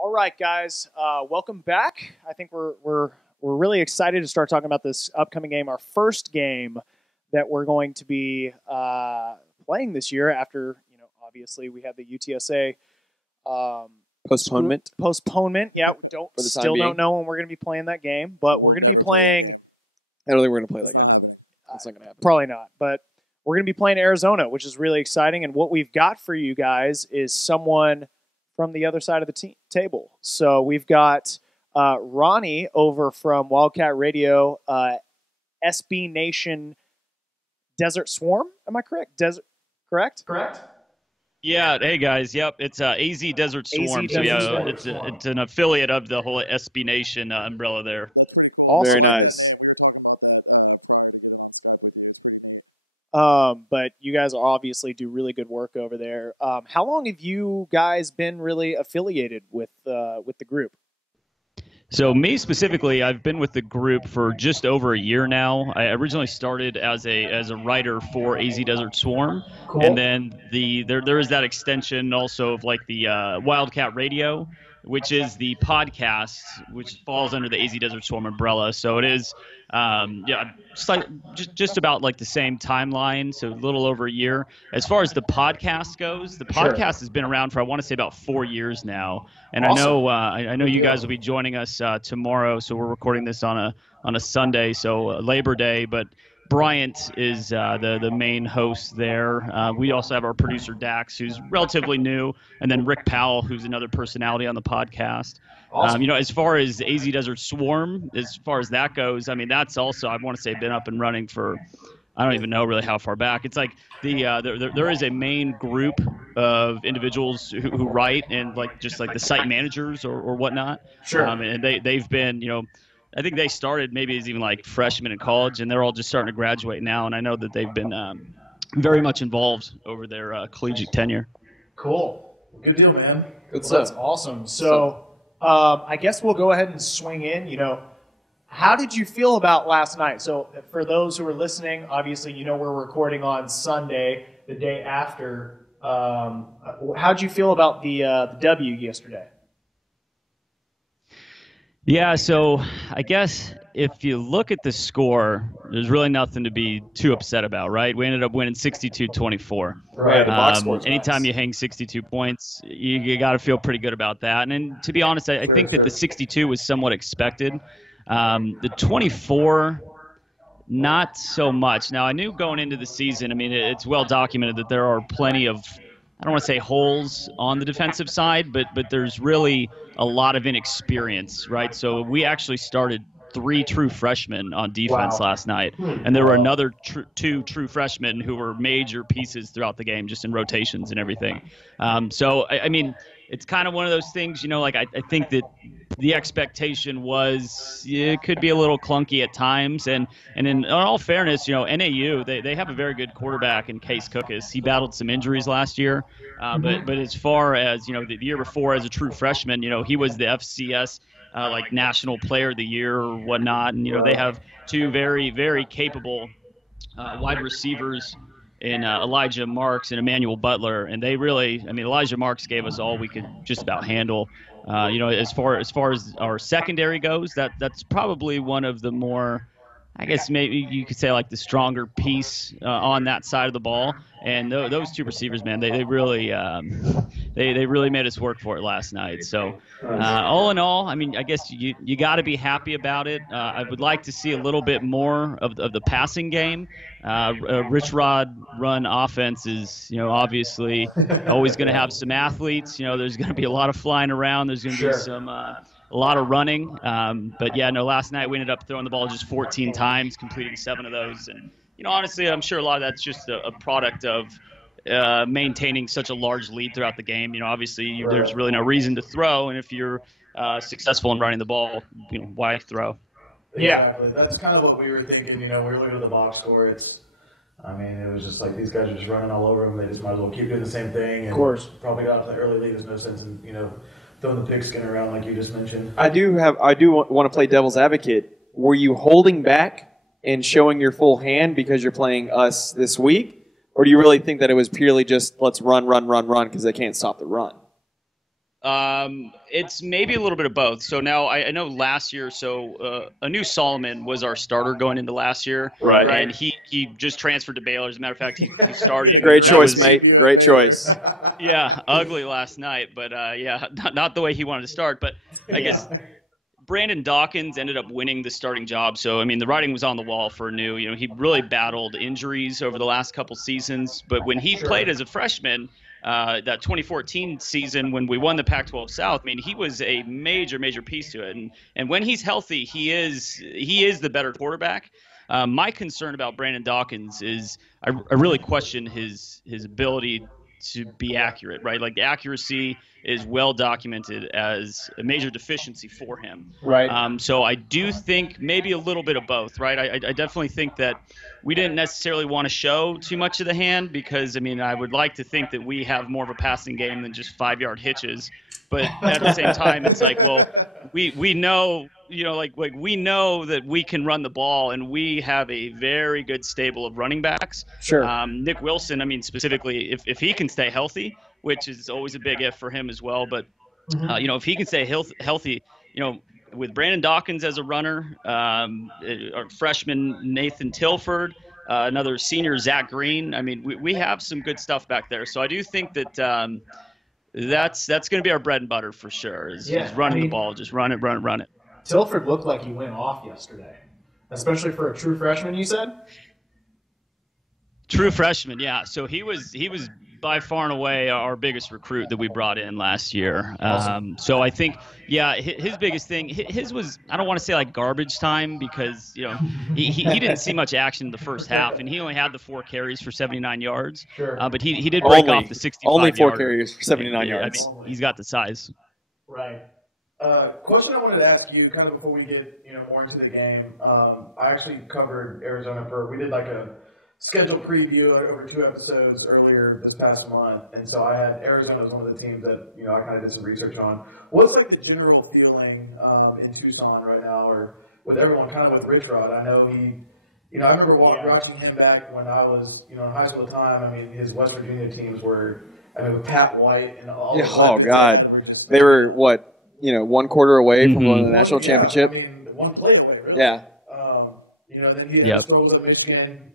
All right, guys, welcome back. I think we're really excited to start talking about this upcoming game, our first game that we're going to be playing this year. After obviously we had the UTSA postponement. Yeah, we don't know when we're going to be playing that game, but we're going to be playing. I don't think we're going to play that game. That's not going to happen. Probably not, but we're going to be playing Arizona, which is really exciting. And what we've got for you guys is someone from the other side of the table. So we've got Ronnie over from Wildcat Radio, SB Nation Desert Swarm. Am I correct? Correct? Yeah. Hey guys. Yep. It's AZ Desert Swarm. It's an affiliate of the whole SB Nation umbrella there. Awesome. Very nice. But you guys obviously do really good work over there. How long have you guys been really affiliated with the group? So me specifically, I've been with the group for just over a year now. I originally started as a writer for AZ Desert Swarm, cool. And then there is that extension also of like the Wildcat Radio, which is the podcast, which falls under the AZ Desert Swarm umbrella. So it is, just about like the same timeline, so a little over a year. As far as the podcast goes, the podcast has been around for, I want to say, about 4 years now. And awesome. I know you guys will be joining us tomorrow, so we're recording this on a Sunday, so Labor Day, but Bryant is the main host there. We also have our producer, Dax, who's relatively new, and then Rick Powell, who's another personality on the podcast. Awesome. As far as AZ Desert Swarm, as far as that goes, I mean, that's also, I want to say, been up and running for, I don't even know really how far back. It's like there is a main group of individuals who write, and just like the site managers or whatnot. Sure. And they've been, I think they started maybe as even like freshmen in college, and they're all just starting to graduate now. And I know that they've been very much involved over their collegiate tenure. Cool. Good deal, man. Good stuff. That's awesome. So I guess we'll go ahead and swing in. How did you feel about last night? So for those who are listening, obviously, we're recording on Sunday, the day after. How'd you feel about the W yesterday? Yeah, so I guess if you look at the score, there's really nothing to be too upset about, right? We ended up winning 62-24. Right, the box score's anytime nice. You hang 62 points, you got to feel pretty good about that. And to be honest, I think that the 62 was somewhat expected. The 24, not so much. Now, I knew going into the season, I mean, it's well documented that there are plenty of, I don't want to say holes on the defensive side, but there's really a lot of inexperience, right? So we actually started 3 true freshmen on defense last night, and there were another 2 true freshmen who were major pieces throughout the game, just in rotations and everything. So, I mean, it's kind of one of those things, I think that the expectation was it could be a little clunky at times. And in all fairness, NAU, they have a very good quarterback in Case Cookus. He battled some injuries last year. But as far as, the year before as a true freshman, he was the FCS National Player of the Year or whatnot. And, they have 2 very, very capable wide receivers in Elijah Marks and Emmanuel Butler, and they really, Elijah Marks gave us all we could just about handle. As far as our secondary goes, that's probably one of the more, I guess maybe you could say like the stronger piece on that side of the ball. And those 2 receivers, man, they really they really made us work for it last night. So all in all, I guess you got to be happy about it. I would like to see a little bit more of the passing game. Rich Rod run offense is, obviously always going to have some athletes. There's going to be a lot of flying around. There's going to be some a lot of running. But yeah, no, last night we ended up throwing the ball just 14 times, completing 7 of those. And, honestly, I'm sure a lot of that's just a product of maintaining such a large lead throughout the game. Obviously there's really no reason to throw. And if you're successful in running the ball, why throw? Exactly. That's kind of what we were thinking. We were looking at the box score. It was just like these guys are just running all over them. They just might as well keep doing the same thing. And of course. Probably got to the early lead. There's no sense in, throwing the pigskin around like you just mentioned. I do want to play devil's advocate. Were you holding back and showing your full hand because you're playing us this week? Or do you really think that it was purely just let's run because they can't stop the run? It's maybe a little bit of both. So now I know last year, a new Solomon was our starter going into last year, Right. and he just transferred to Baylor. As a matter of fact, he started. Great That choice, was- mate. Great choice. Yeah, ugly last night, but yeah, not the way he wanted to start. But I guess Brandon Dawkins ended up winning the starting job. So, I mean, the writing was on the wall for New. You know, he really battled injuries over the last couple seasons. But when he played as a freshman, that 2014 season when we won the Pac-12 South, I mean, he was a major piece to it. And when he's healthy, he is the better quarterback. My concern about Brandon Dawkins is I really question his ability to be accurate, right? Like the accuracy is well documented as a major deficiency for him. Right. So I do think maybe a little bit of both, right? I definitely think that we didn't necessarily want to show too much of the hand because, I mean, I would like to think that we have more of a passing game than just 5-yard hitches. But at the same time, it's like, well, we know, you know, like we know that we can run the ball, and we have a very good stable of running backs. Sure. Nick Wilson, I mean, specifically, if he can stay healthy, which is always a big if for him as well. But you know, if he can stay healthy, you know, with Brandon Dawkins as a runner, our freshman Nathan Tilford, another senior Zach Green. I mean, we have some good stuff back there. So I do think that that's going to be our bread and butter for sure. Is running the ball, just run it. Tilford looked like he went off yesterday, especially for a true freshman. You said. True freshman, yeah. So he was by far and away our biggest recruit that we brought in last year. So I think, yeah, his biggest thing, his was, I don't want to say like garbage time because, you know, he didn't see much action in the first half, and he only had the 4 carries for 79 yards. Sure. But he did break off the 65 Only 4 yarder. carries for 79 yards. I mean, he's got the size. Right. Question I wanted to ask you, kind of before we get more into the game. I actually covered Arizona we did like a schedule preview over 2 episodes earlier this past month, and so I had Arizona as one of the teams that I kind of did some research on. What's like the general feeling in Tucson right now, or with everyone, kind of with Rich Rod? I know he, I remember watching him back when I was in high school at the time. I mean, his West Virginia teams were, with Pat White and all. Yeah, oh God, they were what 1 quarter away from winning the national championship. I mean, 1 play away, really. Yeah. Then he had his struggles at Michigan.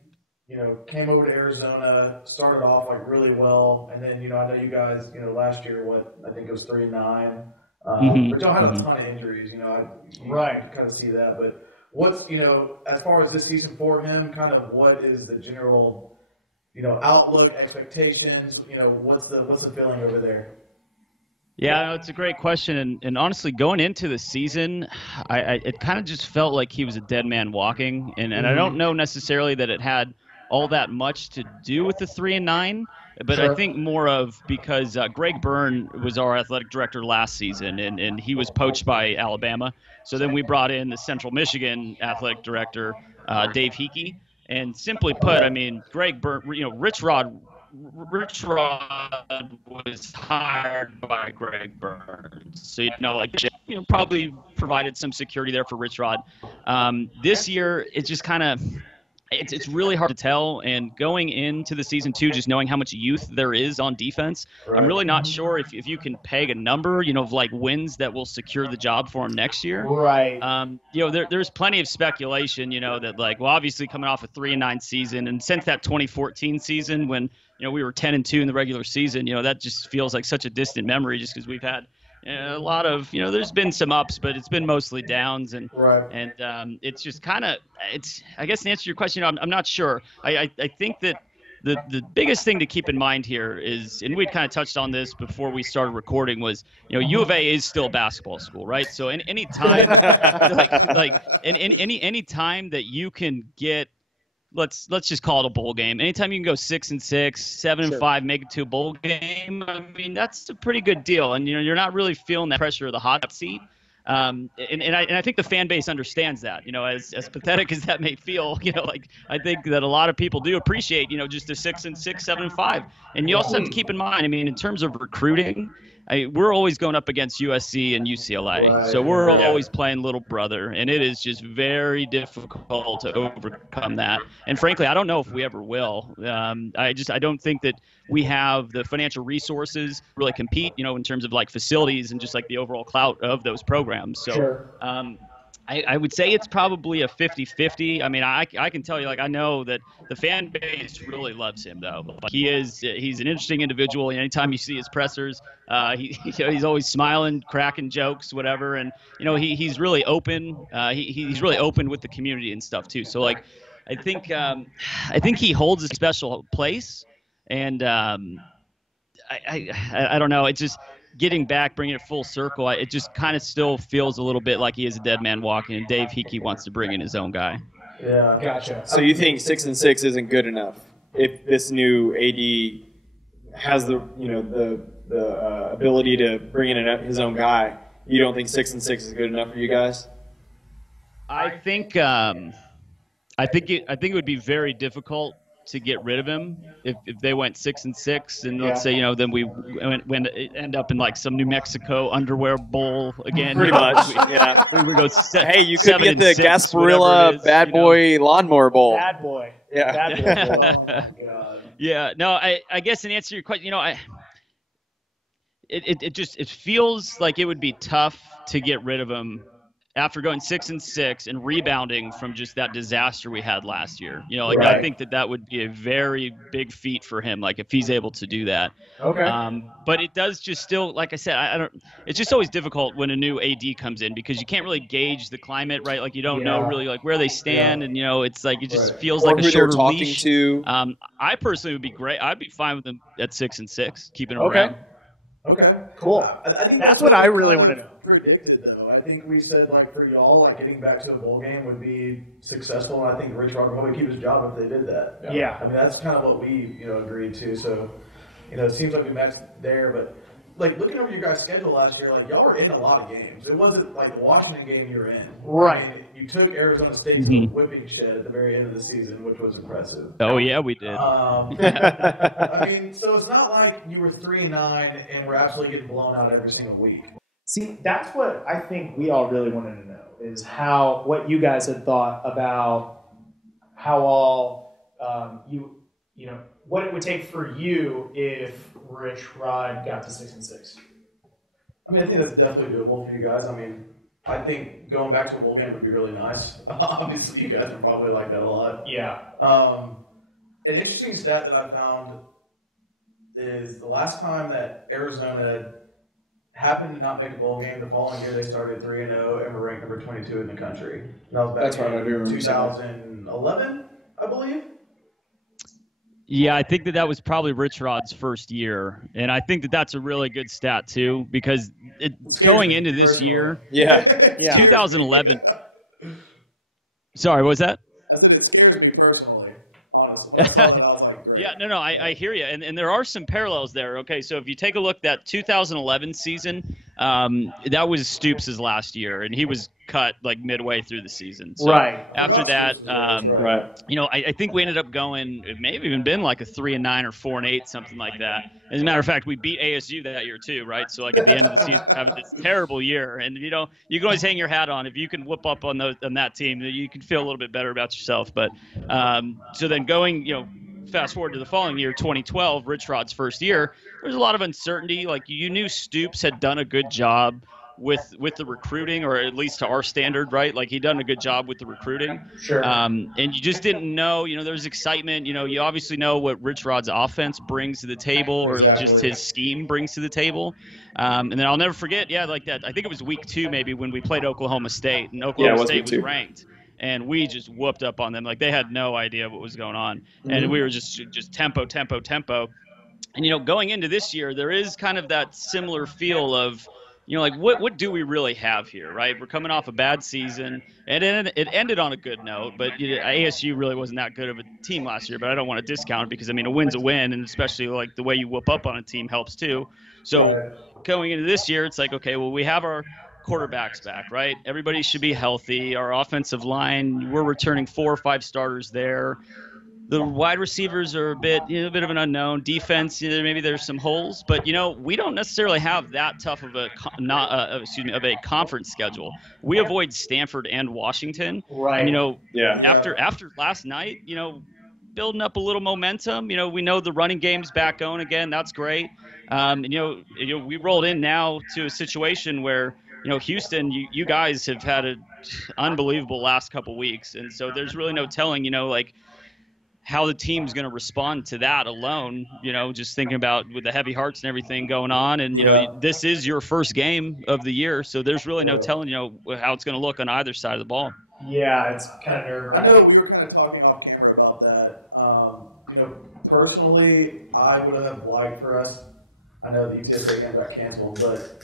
Came over to Arizona, started off like really well, and then I know you guys, last year I think it was 3-9, but y'all had a ton of injuries. You kind of see that. But what's as far as this season for him, kind of what is the general outlook, expectations? What's the feeling over there? Yeah, no, it's a great question, and honestly, going into the season, it kind of just felt like he was a dead man walking, and I don't know necessarily that it had all that much to do with the 3-9, but I think more of because Greg Byrne was our athletic director last season, and he was poached by Alabama. So then we brought in the Central Michigan athletic director, Dave Hickey, and simply put, I mean, Greg Byrne, Rich Rod was hired by Greg Burns. So, probably provided some security there for Rich Rod. This year, it's just kind of it's really hard to tell. And going into the season, too, just knowing how much youth there is on defense, I'm really not sure if you can peg a number, of like wins that will secure the job for him next year. Right. There's plenty of speculation, that like, well, obviously coming off a 3-9 season, and since that 2014 season when we were 10-2 in the regular season, that just feels like such a distant memory just because we've had a lot of, there's been some ups, but it's been mostly downs, and it's just kind of, I guess to answer your question, I'm not sure. I think that the biggest thing to keep in mind here is, and we'd kind of touched on this before we started recording, was U of A is still a basketball school, right? So any time any time that you can get, let's just call it a bowl game. Anytime you can go 6-6, 7-5, make it to a bowl game, I mean, that's a pretty good deal. And you're not really feeling that pressure of the hot seat. And I think the fan base understands that. As pathetic as that may feel, I think that a lot of people do appreciate just a 6-6, 7-5. And you also have to keep in mind, I mean, in terms of recruiting, we're always going up against USC and UCLA, Right. so we're Yeah. always playing little brother, and it is just very difficult to overcome that. And frankly, I don't know if we ever will. I don't think that we have the financial resources to really compete, in terms of like facilities and just like the overall clout of those programs. So. Sure. I would say it's probably a 50-50. I mean, I can tell you, like, I know that the fan base really loves him, though. Like, he's an interesting individual. Anytime you see his pressers, he's always smiling, cracking jokes, whatever. And, he's really open. He's really open with the community and stuff, too. So, like, I think he holds a special place. And I don't know. It's just getting back, bringing it full circle. It just kind of still feels a little bit like he is a dead man walking, and Dave Hickey wants to bring in his own guy. Yeah, Gotcha. So you think 6-6 isn't good enough if this new AD has the ability to bring in his own guy? You don't think 6-6 is good enough for you guys? I think it would be very difficult to get rid of him if they went 6-6, and let's say then we end up in like some New Mexico underwear bowl again. Pretty much, yeah. We would go. Hey, you could be at the Gasparilla Bad Boy Lawnmower Bowl. Bad boy. Yeah. Bad boy. God. Yeah. No, I guess in answer to your question, it feels like it would be tough to get rid of him after going 6-6 and rebounding from just that disaster we had last year. Right. I think that would be a very big feat for him, like if he's able to do that. Okay. But it does just still, like I said, it's just always difficult when a new AD comes in because you can't really gauge the climate, right? Like you don't know really like where they stand, and it's like it just feels like a shorter leash. To. I personally would be great. I'd be fine with them at 6-6, keeping them around. Okay, Cool. I think That's what I really want to know. Predicted though, I think we said like for y'all, like getting back to a bowl game would be successful, and I think Rich Rod would probably keep his job if they did that. Yeah. I mean that's kind of what we agreed to. So it seems like we matched there, but like looking over your guys' schedule last year, like y'all were in a lot of games. It wasn't like the Washington game you were in. Right. I mean, you took Arizona State to the whipping shed at the very end of the season, which was impressive. Oh yeah, we did. I mean, so it's not like you were 3-9 and we're absolutely getting blown out every single week. See, that's what I think we all really wanted to know is what you guys had thought about how all what it would take for you if Rich Rod got to 6-6. I mean, I think that's definitely doable for you guys. I mean, I think going back to a bowl game would be really nice. Obviously, you guys would probably like that a lot. Yeah. An interesting stat that I found is the last time that Arizona happened to not make a bowl game, the following year they started 3-0 and were ranked number 22 in the country. And that was back in 2011, I believe. Yeah, I think that was probably Rich Rod's first year, and I think that's a really good stat too because going into this year, 2011. Sorry, what was that? I said it scares me personally. Honestly, I saw that, I was like, great. Yeah, no, I hear you, and there are some parallels there. Okay, so if you take a look, that 2011 season, that was Stoops' last year, and he was cut like midway through the season. So right. After that, I think we ended up going. It may have even been like a 3-9 or 4-8, something like that. As a matter of fact, we beat ASU that year too, right? So like at the end of the season, having this terrible year, and you can always hang your hat on if you can whoop up on that team, you can feel a little bit better about yourself. But so then going, fast forward to the following year, 2012, Rich Rod's first year, there was a lot of uncertainty. Like you knew Stoops had done a good job with the recruiting, or at least to our standard, right? Like he'd done a good job with the recruiting. Sure. And you just didn't know, there was excitement. You obviously know what Rich Rod's offense brings to the table, or just his scheme brings to the table. And then I'll never forget, like that. I think it was week 2 maybe when we played Oklahoma State, and Oklahoma State was ranked. And we just whooped up on them. Like they had no idea what was going on. And we were just tempo. And, going into this year, there is kind of that similar feel of, like what do we really have here, right? We're coming off a bad season, and it ended on a good note, but ASU really wasn't that good of a team last year, but I don't want to discount it because, a win's a win, and especially like the way you whoop up on a team helps too. So going into this year, it's like, okay, well, we have our quarterbacks back, right? Everybody should be healthy. Our offensive line, we're returning 4 or 5 starters there. The wide receivers are a bit of an unknown. Defense, maybe there's some holes, but we don't necessarily have that tough of a of a conference schedule. We avoid Stanford and Washington, Right. and Yeah. after last night, building up a little momentum. We know the running game's back going again. That's great. We rolled in now to a situation where Houston, you guys have had an unbelievable last couple weeks, and so there's really no telling, like, how the team's going to respond to that alone, just thinking about with the heavy hearts and everything going on. And, this is your first game of the year. So there's really no telling, how it's going to look on either side of the ball. Yeah, it's kind of nerve-wracking. I know we were kind of talking off camera about that. Personally, I would have liked for us, I know the UTSA game got canceled, but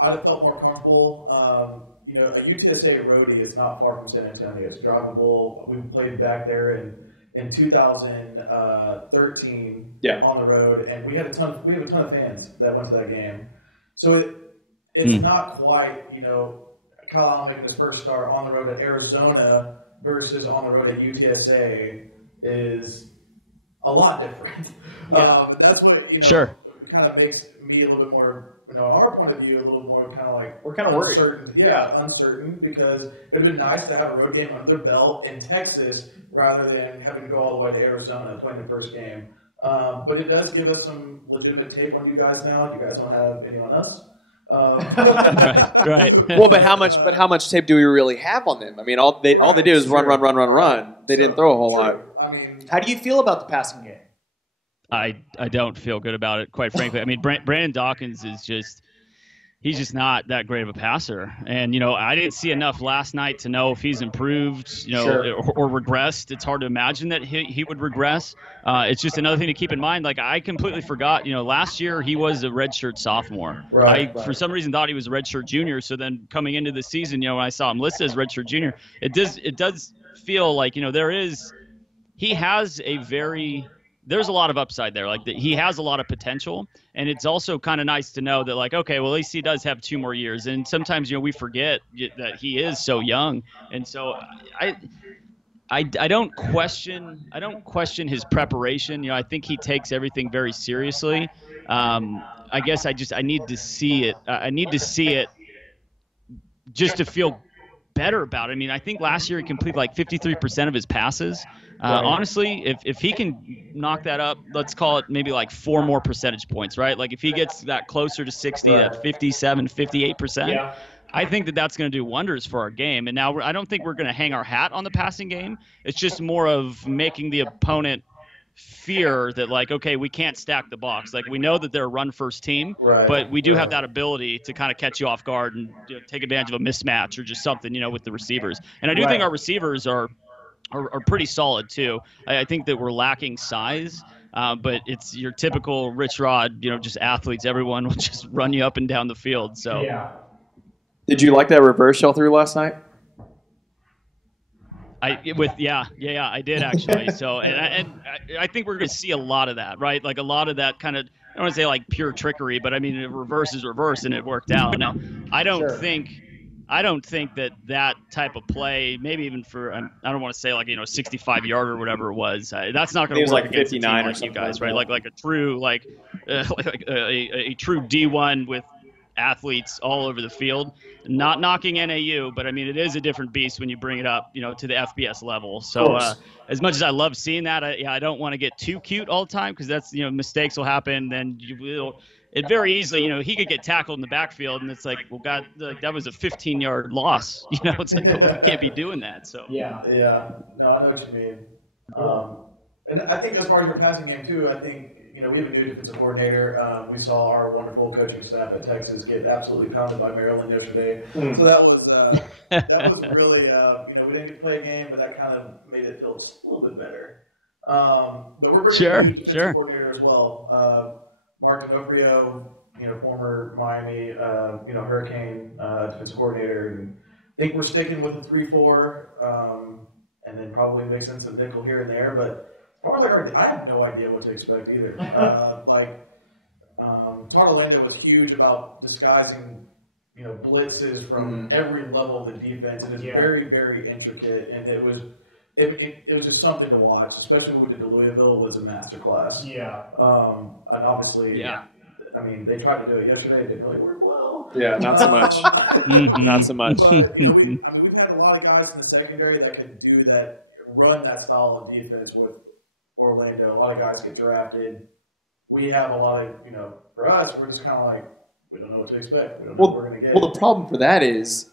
I'd have felt more comfortable. A UTSA roadie is not far from San Antonio. It's drivable. We played back there in 2013 on the road, and we have a ton of fans that went to that game. So it's not quite, Kyle Allen making his first start on the road at Arizona versus on the road at UTSA is a lot different. Yeah. That's what kind of makes me a little bit more, our point of view, a little more kind of like we're kind of worried. Uncertain, because it would have been nice to have a road game under their belt in Texas rather than having to go all the way to Arizona playing the first game. But it does give us some legitimate tape on you guys now. You guys don't have anyone else. Right. Well, but how much tape do we really have on them? I mean, all they did is run. They didn't throw a whole lot. I mean, how do you feel about the passing game? I don't feel good about it, quite frankly. I mean, Brandon Dawkins he's just not that great of a passer. And, I didn't see enough last night to know if he's improved, or regressed. It's hard to imagine that he would regress. It's just another thing to keep in mind. Like, I completely forgot, last year he was a redshirt sophomore. Right. For some reason, thought he was a redshirt junior. So then coming into the season, when I saw him listed as redshirt junior, it does feel like, there's a lot of upside there. Like, he has a lot of potential, and it's also kind of nice to know that, like, okay, well, at least he does have 2 more years. And sometimes, we forget that he is so young. And so I don't question his preparation. I think he takes everything very seriously. I guess I need to see it. I need to see it just to feel better about it. I mean, I think last year he completed like 53% of his passes. Honestly, if he can knock that up, let's call it maybe like 4 more percentage points, right? Like, if he gets that closer to 60, that 57, 58%, I think that's going to do wonders for our game. And now I don't think we're going to hang our hat on the passing game. It's just more of making the opponent fear that, like, okay, we can't stack the box. Like, we know that they're a run-first team, but we do have that ability to kind of catch you off guard and take advantage of a mismatch or just something, with the receivers. And I do think our receivers are pretty solid too. I think that we're lacking size, but it's your typical Rich Rod, just athletes. Everyone will just run you up and down the field. So, did you like that reverse shell through last night? I did actually. So, and I think we're going to see a lot of that, right? Like, a lot of that kind of, I don't want to say like pure trickery, but I mean, reverse is reverse, and it worked out. Now, I don't think that type of play, maybe even for, I don't want to say like, 65-yard or whatever it was. That's not going to work like against 59 a team or like you something guys, like right? that. Like a true, like a true D1 with athletes all over the field. Not knocking NAU, but I mean, it is a different beast when you bring it up, to the FBS level. So as much as I love seeing that, I don't want to get too cute all the time, because that's, mistakes will happen. Then it very easily, he could get tackled in the backfield, and it's like, well, God, that was a 15-yard loss. It's like, well, we can't be doing that. So yeah. No, I know what you mean. And I think as far as your passing game too, I think we have a new defensive coordinator. We saw our wonderful coaching staff at Texas get absolutely pounded by Maryland yesterday. So that was really we didn't get to play a game, but that kind of made it feel just a little bit better. But we're bringing a new defensive coordinator as well. Mark D'Onofrio, former Miami, Hurricane defensive coordinator. And I think we're sticking with the 3-4, and then probably mixing some nickel here and there. But as far as I have no idea what to expect either. Tartalanda was huge about disguising, blitzes from every level of the defense, and it's very, very intricate. And it it was just something to watch, especially when we did to Louisville. It was a masterclass. Yeah. And obviously, I mean, they tried to do it yesterday. It didn't really work well. Yeah, not so much. Not so much. But, we've had a lot of guys in the secondary that could do that, run that style of defense with Orlando. A lot of guys get drafted. We have a lot of, for us, we're just kind of like, we don't know what to expect. We don't know what we're going to get. Well, the problem for that is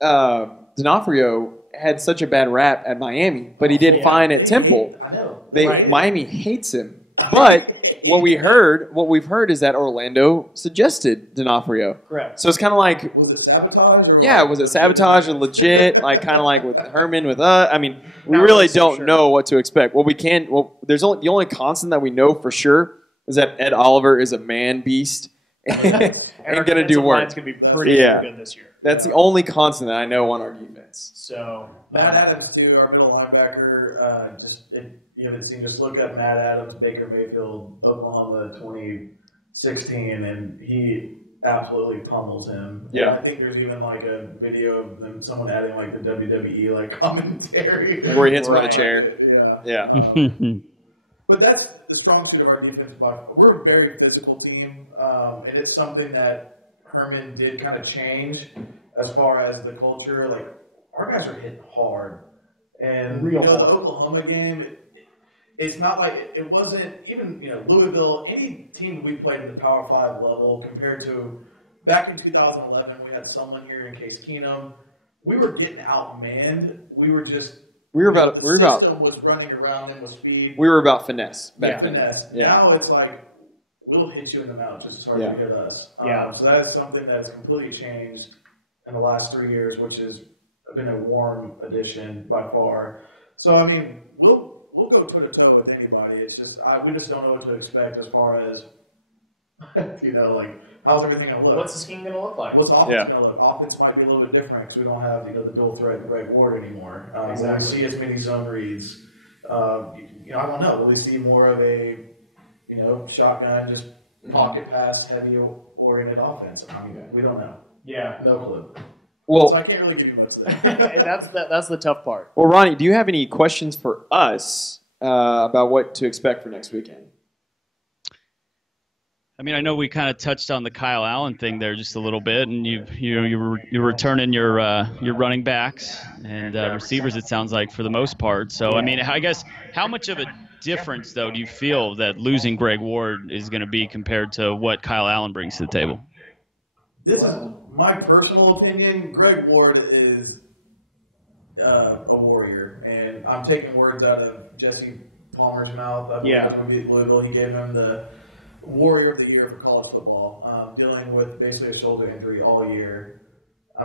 D'Onofrio had such a bad rap at Miami, but he did fine at Temple. I know. Miami hates him. But what we've heard is that Orlando suggested D'Onofrio. Correct. So it's kind of like, was it sabotage? Was it sabotage or legit? Like kind of like with Herman with us. I mean, we really don't know what to expect. There's the only constant that we know for sure is that Ed Oliver is a man beast and going to do work. It's going to be pretty good this year. That's the only constant that I know on our defense. So Matt Adams too, our middle linebacker. You haven't seen, just look up Matt Adams, Baker Mayfield, Oklahoma 2016, and he absolutely pummels him. Yeah. And I think there's even like a video of them, someone adding like the WWE like commentary where he hits him with a chair. Yeah. But that's the strong suit of our defense. We're a very physical team, and it's something that Herman did kind of change as far as the culture. Like, our guys are hitting hard. And, the Oklahoma game, it's not like it wasn't even, Louisville, any team we played in the Power 5 level compared to back in 2011, we had someone here in Case Keenum. We were getting outmanned. The system was running around them with speed. We were about finesse back then. Finesse. Yeah. Now it's like, we'll hit you in the mouth just as hard as you hit us. So that's something that's completely changed in the last 3 years, which has been a warm addition by far. So, I mean, we'll go toe-to-toe with anybody. It's just, we just don't know what to expect as far as, like, how's everything going to look? What's the scheme going to look like? What's the offense going to look? Offense might be a little bit different because we don't have, the dual threat and Greg Ward anymore. When we see as many zone reads, I don't know. Will we see more of a, shotgun, just pocket pass, heavy oriented offense? I mean, we don't know. Yeah. No clue. Well, so I can't really give you much of that. That's the tough part. Well, Ronnie, do you have any questions for us about what to expect for next weekend? I mean, I know we kind of touched on the Kyle Allen thing there just a little bit, and you're returning your running backs and receivers. It sounds like for the most part. So I mean, I guess how much of a difference though do you feel that losing Greg Ward is going to be compared to what Kyle Allen brings to the table? This is my personal opinion. Greg Ward is a warrior, and I'm taking words out of Jesse Palmer's mouth. I believe when we beat Louisville, he gave him the Warrior of the Year for college football, dealing with basically a shoulder injury all year.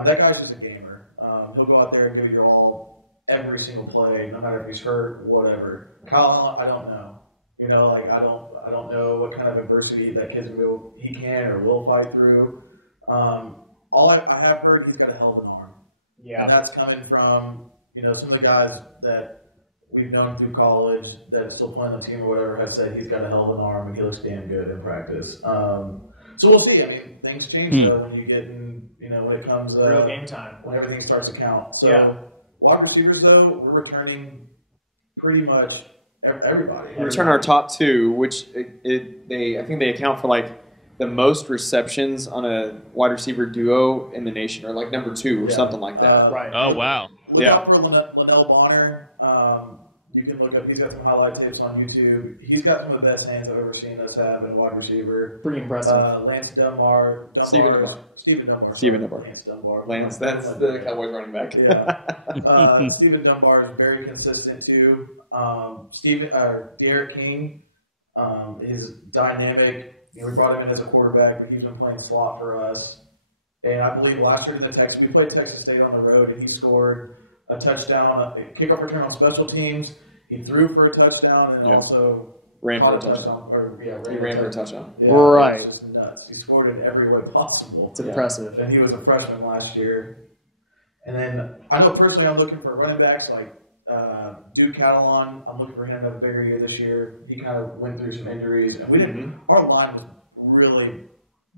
That guy's just a gamer. He'll go out there and give it your all every single play, no matter if he's hurt, whatever. Kyle Allen, I don't know. I don't know what kind of adversity that he can or will fight through. All I have heard, he's got a hell of an arm. Yeah. And that's coming from, some of the guys that we've known through college that are still playing on the team or whatever have said he's got a hell of an arm and he looks damn good in practice. So we'll see. I mean, things change though when you get in, when it comes real game time, when everything starts to count. So wide receivers though, we're returning pretty much everybody. We return our top two, which I think they account for like the most receptions on a wide receiver duo in the nation, or like number 2 or something like that. Right. Oh, wow. Look out for Linnell Bonner. You can look up. He's got some highlight tapes on YouTube. He's got some of the best hands I've ever seen us have in wide receiver. Pretty impressive. Lance Dunbar. Stephen Dunbar. Lance Dunbar. Lance, that's the Cowboys running back. Yeah. Stephen Dunbar is very consistent too. Derek King is dynamic. We brought him in as a quarterback, but he's been playing slot for us. And I believe last year we played Texas State on the road, and he scored a touchdown, a kickoff return on special teams. He threw for a touchdown and also ran for a touchdown. He ran for a touchdown. Yeah, right. It was just nuts. He scored in every way possible. It's impressive. And he was a freshman last year. And then I know personally I'm looking for running backs like Duke Catalan. I'm looking for him to have a bigger year this year. He kind of went through some injuries, and we didn't. Our line was really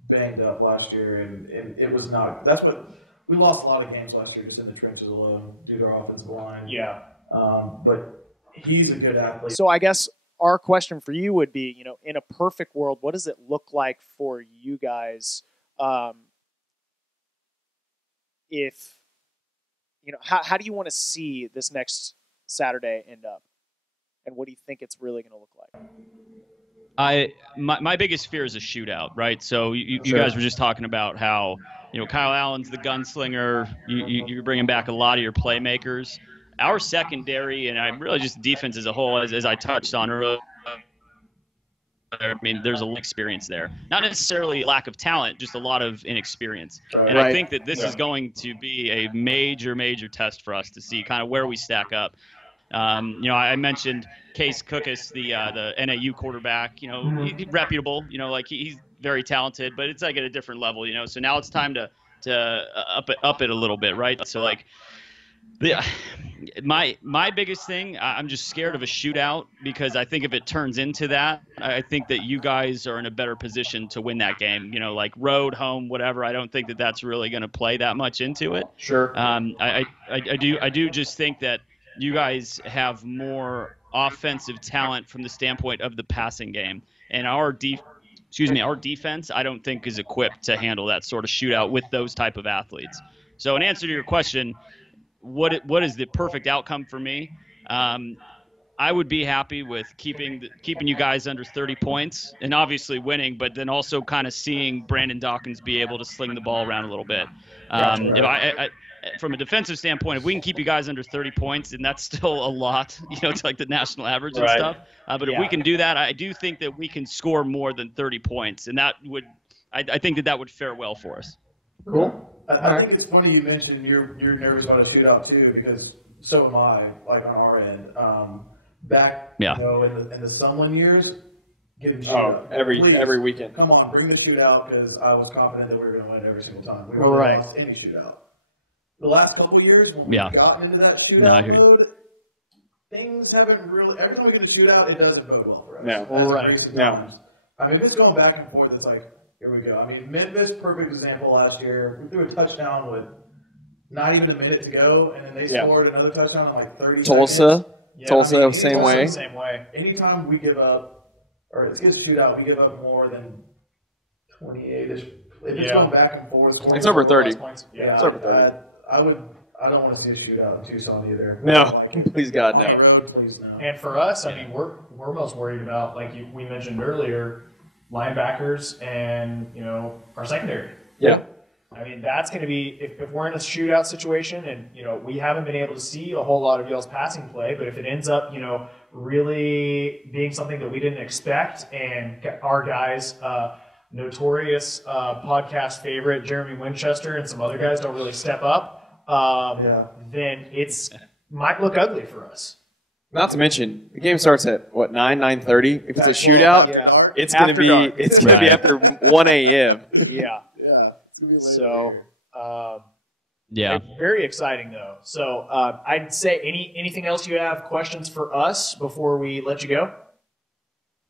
banged up last year, and it was not. That's what we lost a lot of games last year just in the trenches alone due to our offensive line. Yeah. But he's a good athlete. So I guess our question for you would be, in a perfect world, what does it look like for you guys? If how do you want to see this next Saturday end up, and what do you think it's really going to look like? My biggest fear is a shootout, right? So you guys were just talking about how Kyle Allen's the gunslinger. You're bringing back a lot of your playmakers. Our secondary, and I'm really just defense as a whole, as I touched on earlier. I mean, there's a experience there. Not necessarily lack of talent, just a lot of inexperience. And I think that this is going to be a major, major test for us to see kind of where we stack up. I mentioned Case Cookus, the NAU quarterback. He's reputable. He's very talented, but it's like at a different level. So now it's time to up it a little bit, right? So my biggest thing, I'm just scared of a shootout, because I think if it turns into that, I think that you guys are in a better position to win that game. Road, home, whatever. I don't think that that's really going to play that much into it. Sure. I do just think that you guys have more offensive talent from the standpoint of the passing game, and our defense, I don't think is equipped to handle that sort of shootout with those type of athletes. So in answer to your question, what is the perfect outcome for me? I would be happy with keeping you guys under 30 points and obviously winning, but then also kind of seeing Brandon Dawkins be able to sling the ball around a little bit. From a defensive standpoint, if we can keep you guys under 30 points, and that's still a lot, it's like the national average and stuff. But if we can do that, I do think that we can score more than 30 points, and that would, I think that would fare well for us. Cool. I think it's funny you mentioned you're nervous about a shootout too, because so am I. On our end, back in the Sumlin years, getting shootout every weekend. Come on, bring the shootout, because I was confident that we were going to win every single time. We never lost any shootout. The last couple of years, when we've gotten into that shootout mode, things haven't really. Every time we get a shootout, it doesn't bode well for us. No. I mean, if it's going back and forth, it's like, here we go. I mean, Memphis, perfect example last year. We threw a touchdown with not even a minute to go, and then they scored another touchdown in 30 seconds. Tulsa, same way. Anytime we give up, or it gets shootout, we give up more than 28-ish. If it's going back and forth, it's over 30. It's over 30. I don't want to see a shootout in Tucson either. No, please God, no. Road, please no. And for us, I mean, we're most worried about, we mentioned earlier, linebackers and our secondary. Yeah. I mean, that's going to be, if we're in a shootout situation and we haven't been able to see a whole lot of y'all's passing play, but if it ends up really being something that we didn't expect, and our guys, notorious podcast favorite Jeremy Winchester and some other guys don't really step up, then it's might look ugly for us. Not to mention, the game starts at 9:30. If it's a shootout, it's going to be after 1 a.m. Yeah. So, very exciting though. So, I'd say anything else you have questions for us before we let you go?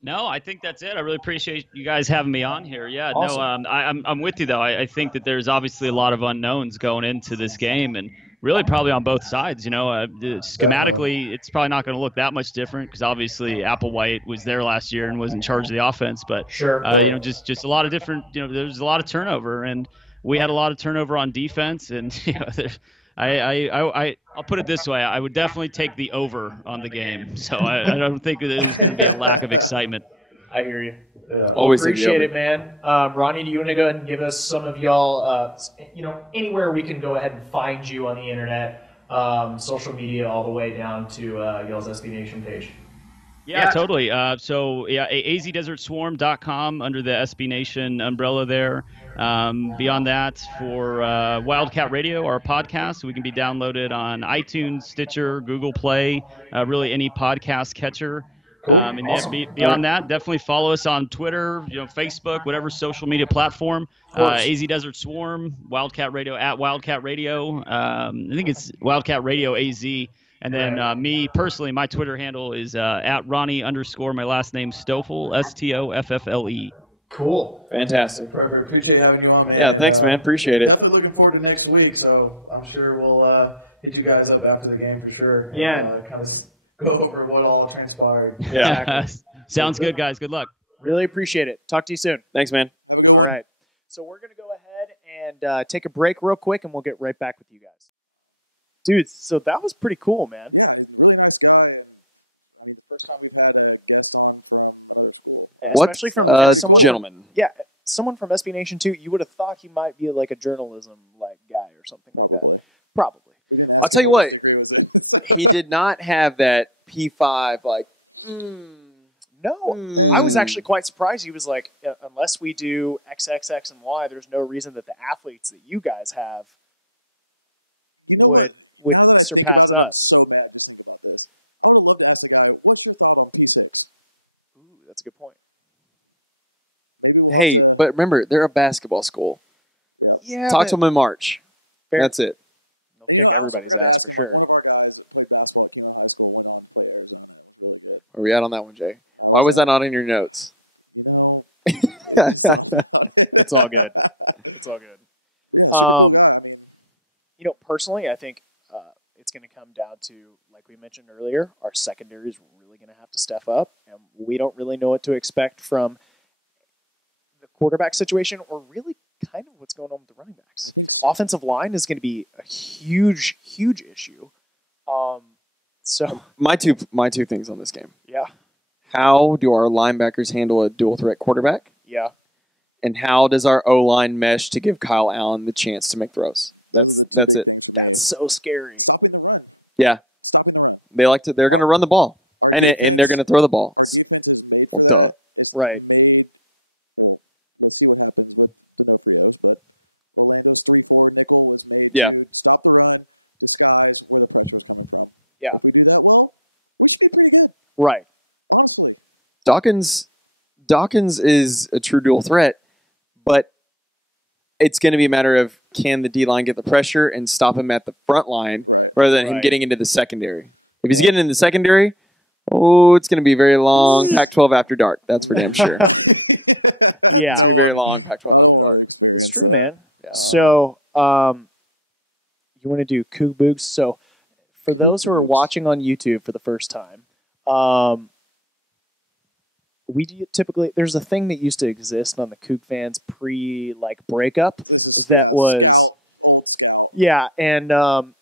No, I think that's it. I really appreciate you guys having me on here. Yeah, awesome. No, I'm with you though. I think that there's obviously a lot of unknowns going into this game, and really probably on both sides. Schematically, it's probably not going to look that much different, because obviously Applewhite was there last year and was in charge of the offense. But just a lot of different. There's a lot of turnover, and we had a lot of turnover on defense, and I'll put it this way: I would definitely take the over on the game. So I don't think that there's going to be a lack of excitement. I hear you. Always appreciate it, man. Ronnie, do you want to go ahead and give us some of y'all, anywhere we can go ahead and find you on the internet, social media, all the way down to y'all's SB Nation page? Yeah, totally. azdesertswarm.com under the SB Nation umbrella there. Beyond that, for Wildcat Radio, our podcast, we can be downloaded on iTunes, Stitcher, Google Play, really any podcast catcher. Cool. And awesome. beyond that, definitely follow us on Twitter, Facebook, whatever social media platform. AZ Desert Swarm, Wildcat Radio at Wildcat Radio. I think it's Wildcat Radio AZ. And then me personally, my Twitter handle is at Ronnie _ my last name Stoffle, Stoffle. Cool. Fantastic. Perfect. Appreciate having you on, man. Yeah, thanks, man. Appreciate it. Definitely looking forward to next week, so I'm sure we'll hit you guys up after the game for sure. Yeah. And, kind of go over what all transpired. Yeah. Sounds good, guys. Good luck. Really appreciate it. Talk to you soon. Thanks, man. All right. So we're going to go ahead and take a break real quick, and we'll get right back with you guys. Dude, so that was pretty cool, man. Yeah, he's a really nice guy, and I mean, first time we've had a guest on from school. Especially from someone gentleman. Someone from SB Nation too. You would have thought he might be like a journalism guy or something like that. Probably. I'll tell you what. He did not have that P5 No, I was actually quite surprised. He was like, unless we do X, and Y, there's no reason that the athletes that you guys have would surpass us. I would love to ask the guy, what's your thought on T-shirts? Ooh, that's a good point. Hey, but remember, they're a basketball school. Yeah. Talk to them in March. Fair. That's it. They'll kick everybody's ass for sure. One of our guys who played basketball in high school. Where are we at on that one, Jay? Why was that not in your notes? It's all good. It's all good. Personally, I think it's going to come down to, like we mentioned earlier, our secondary is really going to have to step up, and we don't really know what to expect from the quarterback situation or really kind of what's going on with the running backs. Offensive line is going to be a huge, huge issue. So my two things on this game. yeah, How do our linebackers handle a dual threat quarterback? yeah. And how does our O-line mesh to give Kyle Allen the chance to make throws? That's it. That's so scary. Yeah. They're going to run the ball. And they're going to throw the ball. Well, duh. Right. Yeah. Yeah. Right. Dawkins is a true dual threat, but it's going to be a matter of can the D-line get the pressure and stop him at the front line rather than him Right. getting into the secondary. If he's getting in the secondary, it's going to be very long Pac-12 after dark. That's for damn sure. It's Yeah. going to be very long Pac-12 after dark. It's true, man. Yeah. So, you want to do Coog Boogs? So, for those who are watching on YouTube for the first time, there's a thing that used to exist on the Coug fans breakup that was, and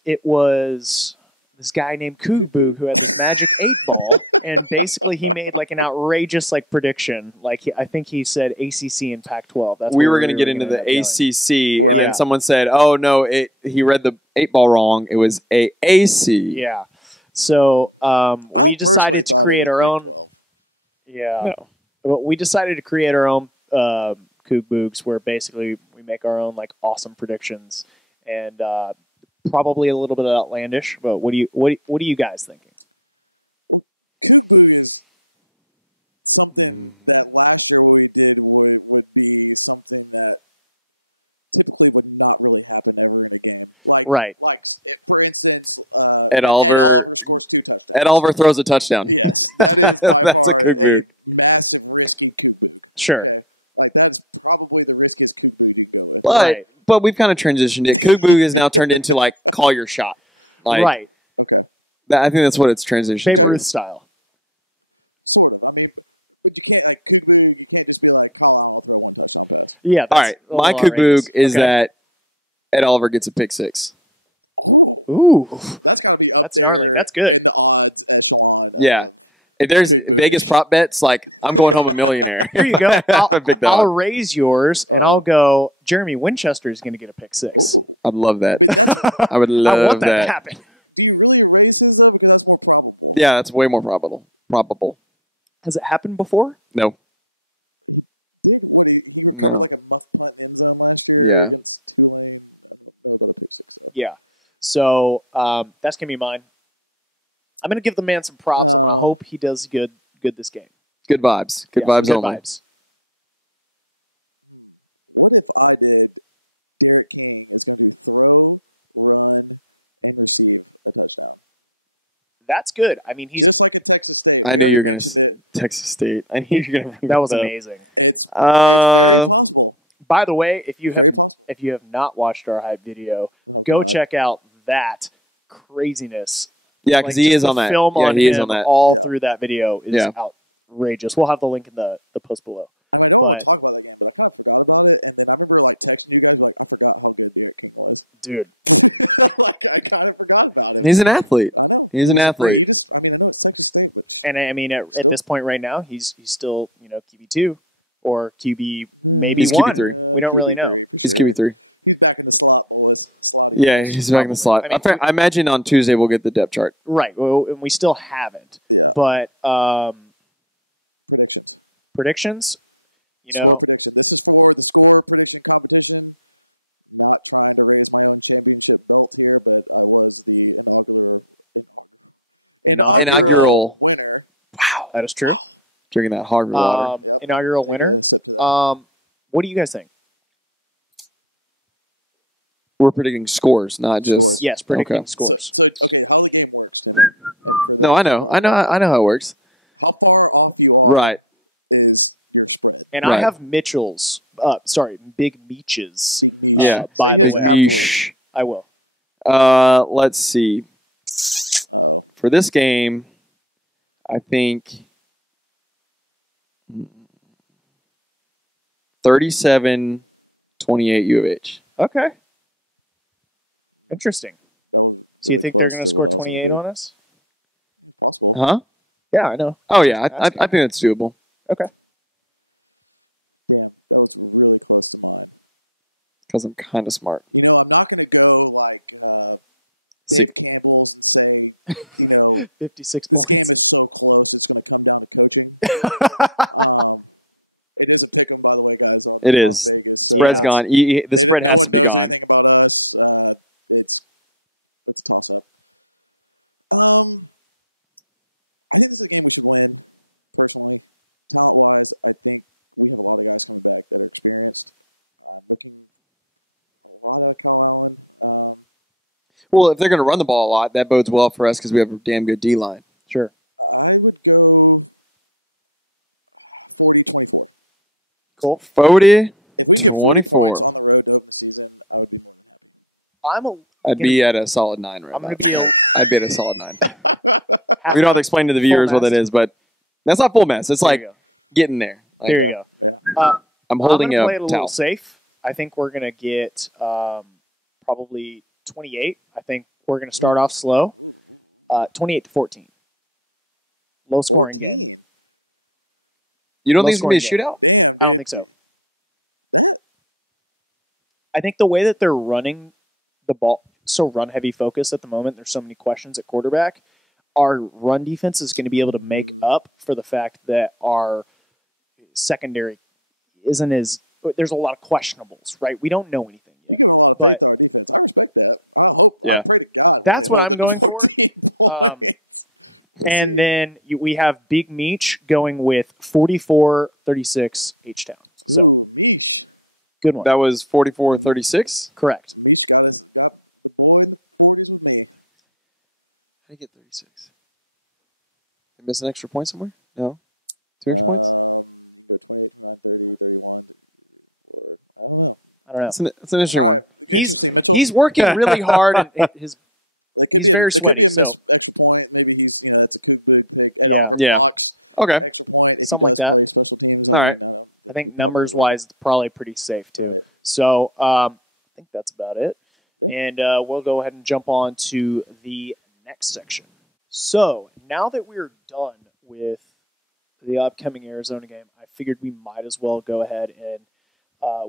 it was this guy named Coog Boog who had this magic 8-ball, and basically he made an outrageous prediction. I think he said ACC and Pac-12. That's We where were going to get into the ACC, and then someone said, "Oh no, he read the 8-ball wrong. It was AAC." Yeah. So we decided to create our own. Yeah. No. Well, we decided to create our own Coog Boogs, where basically we make our own awesome predictions, and probably a little bit outlandish. But what are you guys thinking? Right. Ed Oliver throws a touchdown. That's a Coog Boog. Sure. But we've kind of transitioned it. Coog Boog has now turned into call your shot. Right. I think that's what it's transitioned Babe to. Ruth style. Yeah. All right. My Coog Boog is that Ed Oliver gets a pick six. Ooh. That's gnarly. That's good. Yeah. If there's Vegas prop bets, I'm going home a millionaire. Here you go. I'm a big dog. I'll raise yours, and I'll go, Jeremy Winchester is going to get a pick six. I'd love that. I would love I want that that. to happen. Yeah, that's way more probable. Has it happened before? No. Yeah. Yeah. So that's going to be mine. I'm going to give the man some props. I'm going to hope he does good this game. Good vibes. Good vibes only. Vibes. That's good. I mean, I knew you were going to Texas State. I knew you were going to. That was amazing. By the way, if you have not watched our hype video, go check out that craziness. Yeah, because he is on that. Film yeah, on he him is on that. all through that video is Yeah. outrageous. We'll have the link in the post below. But dude, He's an athlete. He's an athlete. and I mean at this point right now, he's still QB2 or QB maybe He's one. QB3. We don't really know. He's QB3. Yeah, he's back in the slot. I mean, I imagine on Tuesday we'll get the depth chart. Right. Well, and we still haven't. But predictions, Inaugural. Wow. That is true. Drinking that hog water. Inaugural winner. What do you guys think? We're predicting scores, not just. Yes, predicting Okay. scores. No, I know how it works. Right. And I Right. have Mitchell's. Big Meech's. Yeah. By the Big way, niche. I will. Let's see. For this game, I think 37-28 U of H. Okay. Interesting. So you think they're going to score 28 on us? Huh? Yeah, I know. Oh, yeah. I think that's doable. Okay. Because I'm kind of smart. 56 points. It is. Spread's Yeah. gone. The spread has to be gone. Well, if they're going to run the ball a lot, that bodes well for us because we have a damn good D line. Sure. Cool. 40-24. I'd be at a solid 9 right I'm now. going to be a I'd be at a solid 9. half, We don't have to explain to the viewers what that is, but that's not full mess. It's There like you go. getting there. Like, There you go. I'm holding I'm gonna play it a a little towel. safe. I think we're going to get probably 28. I think we're going to start off slow. 28-14. Low scoring game. You don't Low think it's going to be a scoring shootout? I don't think so. I think the way that they're running the ball, so run heavy focus at the moment, there's so many questions at quarterback. Our run defense is going to be able to make up for the fact that our secondary isn't as. There's a lot of questionables, right? We don't know anything yet, but Yeah. that's what I'm going for. And then we have Big Meech going with 44-36 HTOWN. So, good one. That was 44-36? Correct. How did he get 36? Did I miss an extra point somewhere? No? 2 extra points? I don't know. It's an interesting one. He's working really hard, and he's very sweaty. So, yeah, Yeah. Okay. something like that. All right. I think numbers wise, it's probably pretty safe too. So, I think that's about it. And we'll go ahead and jump on to the next section. So, now that we're done with the upcoming Arizona game, I figured we might as well go ahead and,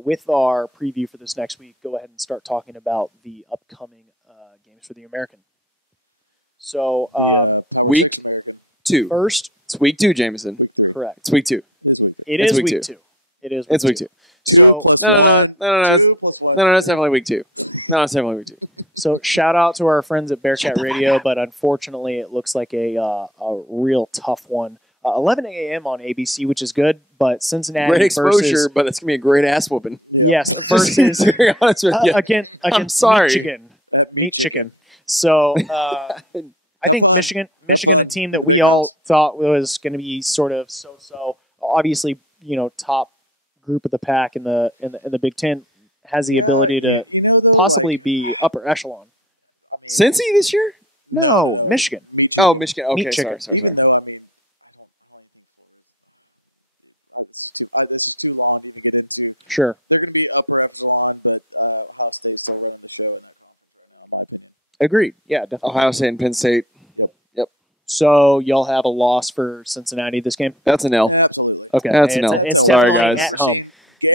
with our preview for this next week, go ahead and start talking about the upcoming games for the American. So, Week 2. first, It's week 2, Jameson. correct. It's week 2. It's week week two. 2. It is. It's week 2. So, No. It's definitely week 2. No, it's definitely week 2. So shout out to our friends at Bearcat Radio, but unfortunately it looks like a real tough one. 11 a.m. on ABC, which is good, but Cincinnati Great exposure, versus, but it's going to be a great ass whooping. yes, versus To be honest with you. against sorry. Meat Chicken. So I think Michigan, a team that we all thought was going to be sort of so-so. Obviously, top group of the pack in the Big Ten has the ability to possibly be upper echelon. Cincy this year? No, Michigan. Oh, Michigan. Okay, Meat chicken. sorry. Sure. Agreed. Yeah, definitely. Ohio State and Penn State. Yep. So y'all have a loss for Cincinnati this game? That's an L. Okay. That's an L. It's Sorry, definitely guys. at home.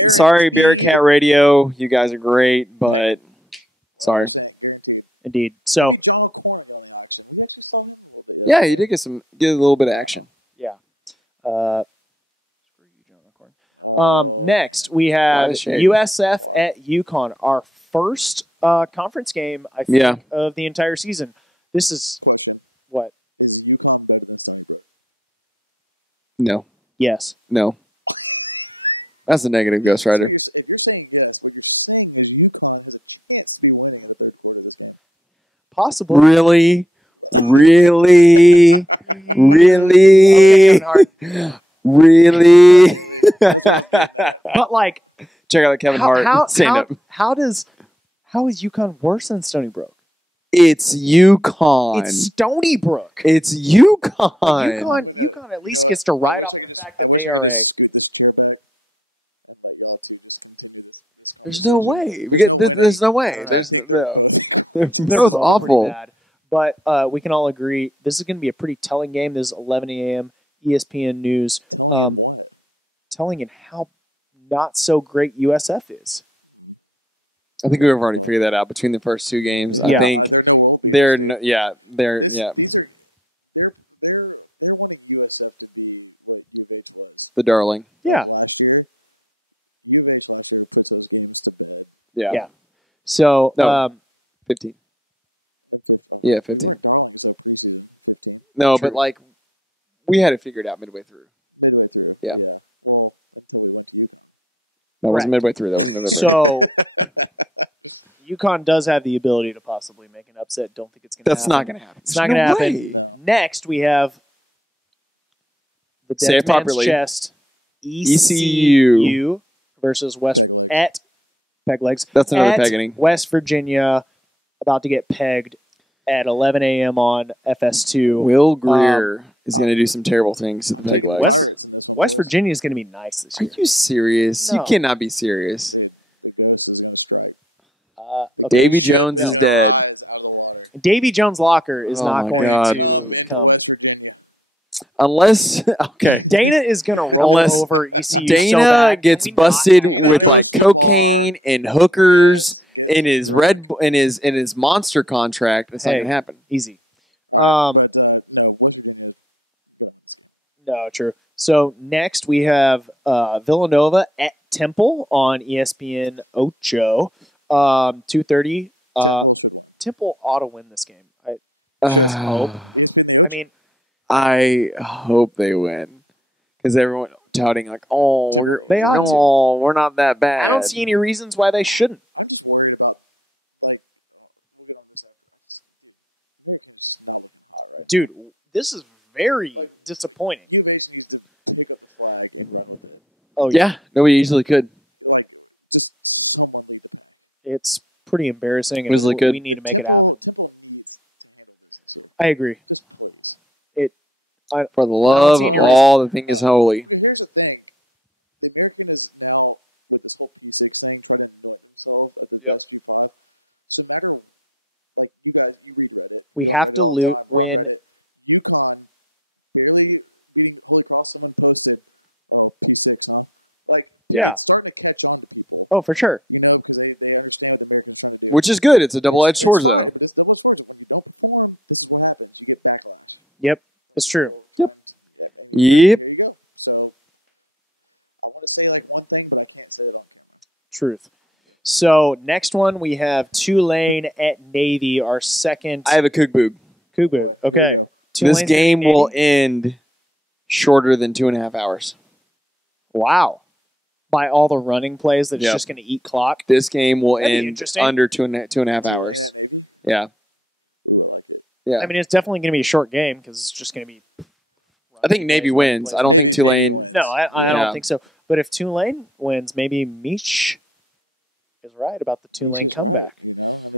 Sorry, Bearcat Radio. You guys are great, but sorry. Indeed. So, yeah, you did get a little bit of action. yeah. Next, we have USF at Uconn, our first conference game, I think, of the entire season. This is what? No. Yes. No. That's a negative, Ghost Rider. Possibly. Really? Okay, Kevin Hart. Really? But like, check out Kevin Hart stand up. How is UConn worse than Stony Brook? It's Uconn. It's Stony Brook. It's Uconn. UConn at least gets to ride off the fact that they are a. There's no way. There's no way. There's no. They're both pretty awful. bad. But we can all agree this is going to be a pretty telling game. This is 11 a.m. ESPN News, telling in how not so great USF is. I think we've already figured that out between the first two games. I think they're. The darling. Yeah. Yeah. Yeah. So, No. 15. Yeah, 15. No, but like we had it figured out midway through. Yeah. That wasn't midway through. That was November. So, UConn does have the ability to possibly make an upset. Don't think it's going to happen. That's not going to happen. It's not going to happen. Next, we have the Say it Dead Man's properly. Chest ECU versus West at Peg Legs. That's another at pegging. West Virginia, about to get pegged at 11 a.m. on FS2. Will Greer is going to do some terrible things to the Peg Legs. West Virginia is going to be nice this Are year. you serious? No. You cannot be serious. Okay. Davy Jones is dead. Davy Jones' locker is Oh not my going God. to come. Unless, okay. Dana is going to roll Unless over ECU Dana so bad. gets Can we not busted talk about with it? like cocaine and hookers in his his monster contract. It's not Hey. going to happen. Easy. No, true. So next we have Villanova at Temple on ESPN Ocho. 2:30. Temple ought to win this game. Let's hope. I mean, I hope they win because everyone touting like, "Oh, we're not that bad." I don't see any reasons why they shouldn't. Dude, this is very disappointing. Oh Yeah, nobody easily could. It's pretty embarrassing, Was it and good? we need to make it happen. I agree. For the love see of any all the thing is holy. Yep. We have to win. Yeah. Oh, for sure. Which is good. It's a double-edged sword, though. Yep, it's true. Yep. Truth. So next one we have Tulane at Navy, our second. I have a Coogboog. Kubu. Okay. This Tulane's game gonna be will Navy. end shorter than 2.5 hours. Wow. By all the running plays that it's Yep. just going to eat clock. This game will That'd be end interesting. under 2.5 hours. Yeah. Yeah. I mean, it's definitely going to be a short game because it's just going to be. I think Navy wins. I don't think Tulane. No, I Yeah. don't think so. But if Tulane wins, maybe Meech is right about the Tulane comeback.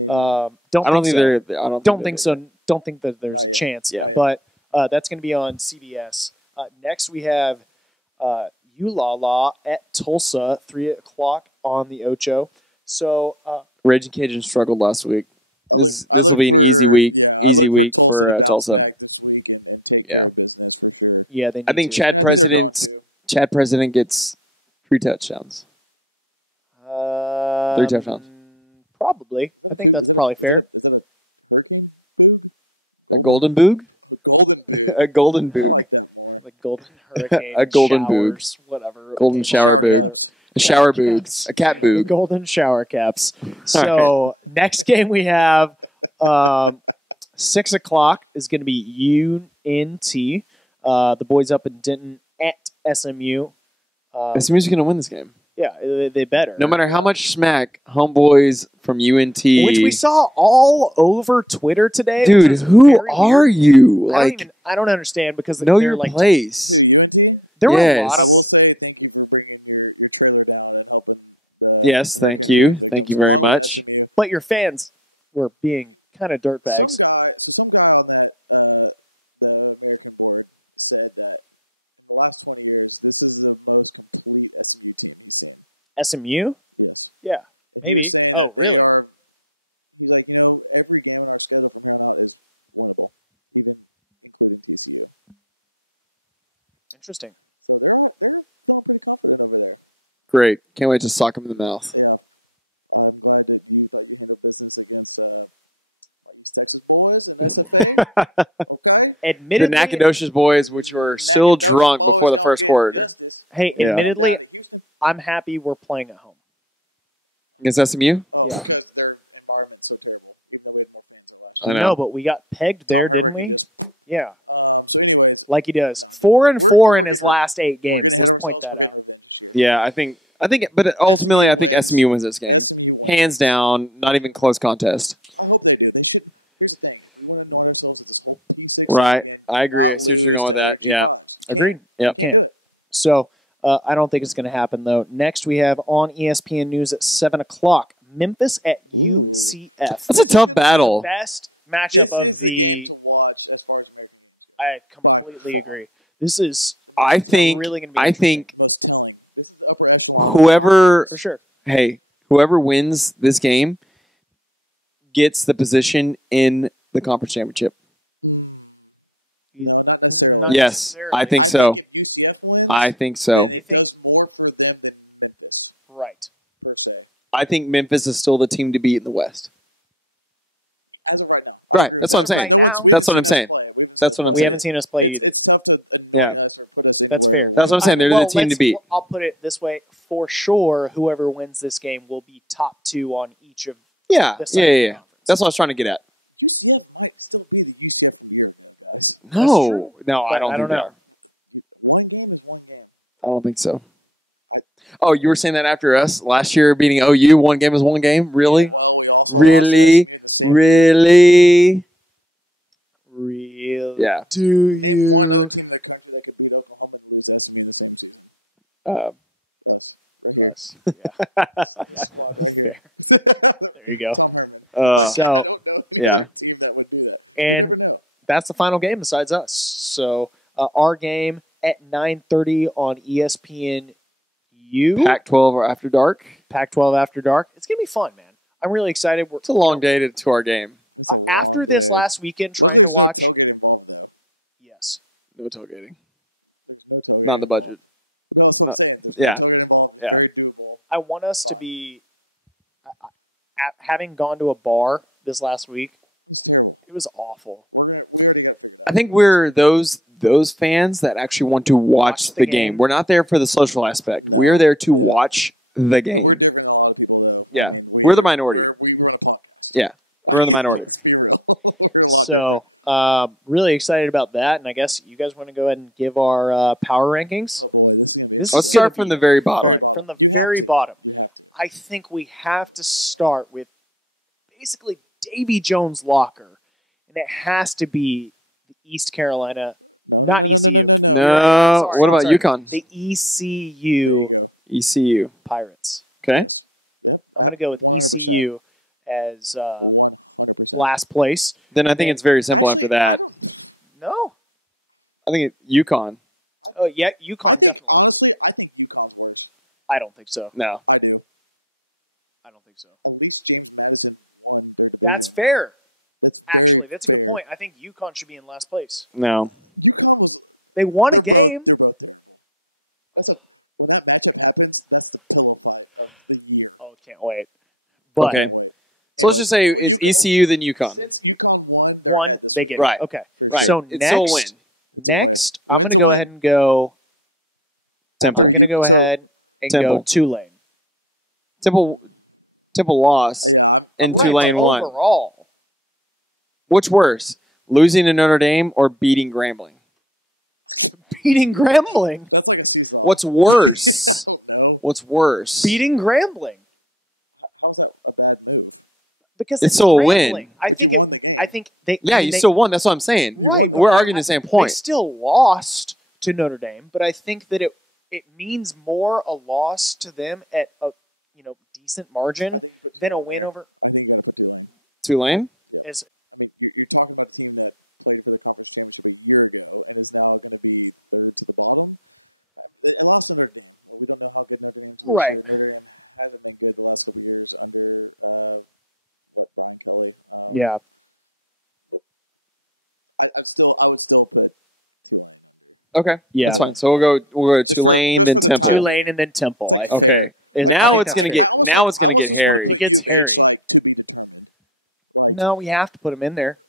I don't think so. Don't think so. Don't think that there's a chance. Yeah. But that's going to be on CBS. Next, we have ULala at Tulsa, 3 o'clock on the Ocho. So Raging Cajun struggled last week. This will be an easy week for Tulsa. Yeah. Yeah, they need I think to. Chad President gets 3 touchdowns. 3 touchdowns. Probably. I think that's probably fair. A golden boog? A golden boog. Like golden hurricane. A golden showers, Whatever. Golden shower boog. A shower boog. A cat boog. Golden shower caps. So next game we have 6 o'clock is going to be UNT. The boys up in Denton at SMU. SMU's going to win this game. Yeah, they better. No matter how much smack homeboys from UNT. Which we saw all over Twitter today. Dude, which was who very are weird. you? I don't understand because know they're your like place. there were a Yes. lot of Yes, thank you. Thank you very much. but your fans were being kind of dirtbags. SMU? Yeah, maybe. Oh, really? Interesting. Great. Can't wait to sock him in the mouth. The Admittedly, Nacogdoches boys, which were still drunk before the first quarter. hey, Yeah. admittedly, I'm happy we're playing at home. Against SMU? Yeah. I know. No, but we got pegged there, didn't we? Yeah. Like he does. 4-4 in his last 8 games. Let's point that out. Yeah, I think, but ultimately, I think SMU wins this game. Hands down, not even close contest. Right. I agree. I see what you're going with that. Yeah. Agreed. Yep. You can. So I don't think it's going to happen, though. Next, we have on ESPN News at 7 o'clock, Memphis at UCF. That's a tough battle. Best matchup of the... I completely agree. This is I think really going to be whoever for sure. whoever wins this game gets the position in the conference championship. Not Yes, necessarily. I think so. I think so. You think right? I think Memphis is still the team to beat in the West. Right. That's what I'm saying. Right now. That's what I'm saying. That's what I'm We saying. haven't seen us play either. Yeah. That's fair. That's what I'm saying. They're the team to beat. I'll put it this way: for sure, whoever wins this game will be top 2 on each of. Yeah. the sides of the Yeah. conference. That's what I was trying to get at. true. No, But I don't I don't think know. they are. I don't think so. Oh, you were saying that after us last year beating OU, one game is one game? Really? Really? Really? Real? Yeah. Do you? Us. Yeah. Fair. There you go. So, Yeah. and that's the final game besides us. So, our game at 9:30 on ESPN U. Pac-12 or After Dark. Pac-12 After Dark. It's gonna be fun, man. I'm really excited. It's a long day to our game. After this last weekend, trying to watch. Yes. No tailgating. Not in the budget. Not, yeah. Yeah. I want us to be. Having gone to a bar this last week, it was awful. I think we're those fans that actually want to watch the game. We're not there for the social aspect. We are there to watch the game. Yeah. We're the minority. Yeah. We're in the minority. So, really excited about that. And I guess you guys want to go ahead and give our power rankings. This Let's is gonna start from be the very bottom. fun. From the very bottom. I think we have to start with basically Davy Jones' locker. And it has to be the East Carolina Not ECU. No. Sorry, What about sorry. UConn? The ECU ECU. Pirates. Okay. I'm going to go with ECU as last place. Then I think it's very simple after that. No. I think UConn. Oh, yeah, UConn, definitely. I don't think so. No. I don't think so. That's fair. Actually, that's a good point. I think UConn should be in last place. No. They won a game. Oh, can't wait. But Okay. So let's just say it's ECU then UConn. one, they get Right. it. Okay. Right. So It's still a win. next, I'm going to go ahead and go. Temple. I'm going to go ahead and Temple. go Tulane. Temple lost and Right, Tulane but won. overall, Which worse, losing to Notre Dame or beating Grambling? beating Grambling. What's worse? What's worse? Beating Grambling. Because It's still a win. Grambling. I think they. Yeah, I mean, you they- still won. That's what I'm saying. right. but We're arguing the same They point. still lost to Notre Dame, but I think that it means more a loss to them at a decent margin than a win over Tulane? as. Right. Yeah. Okay. Yeah. That's fine. So we'll go to Tulane, then Temple. Tulane and then Temple. I think. Okay. I Now think it's that's gonna fair. get hairy. It gets hairy. No, we have to put them in there.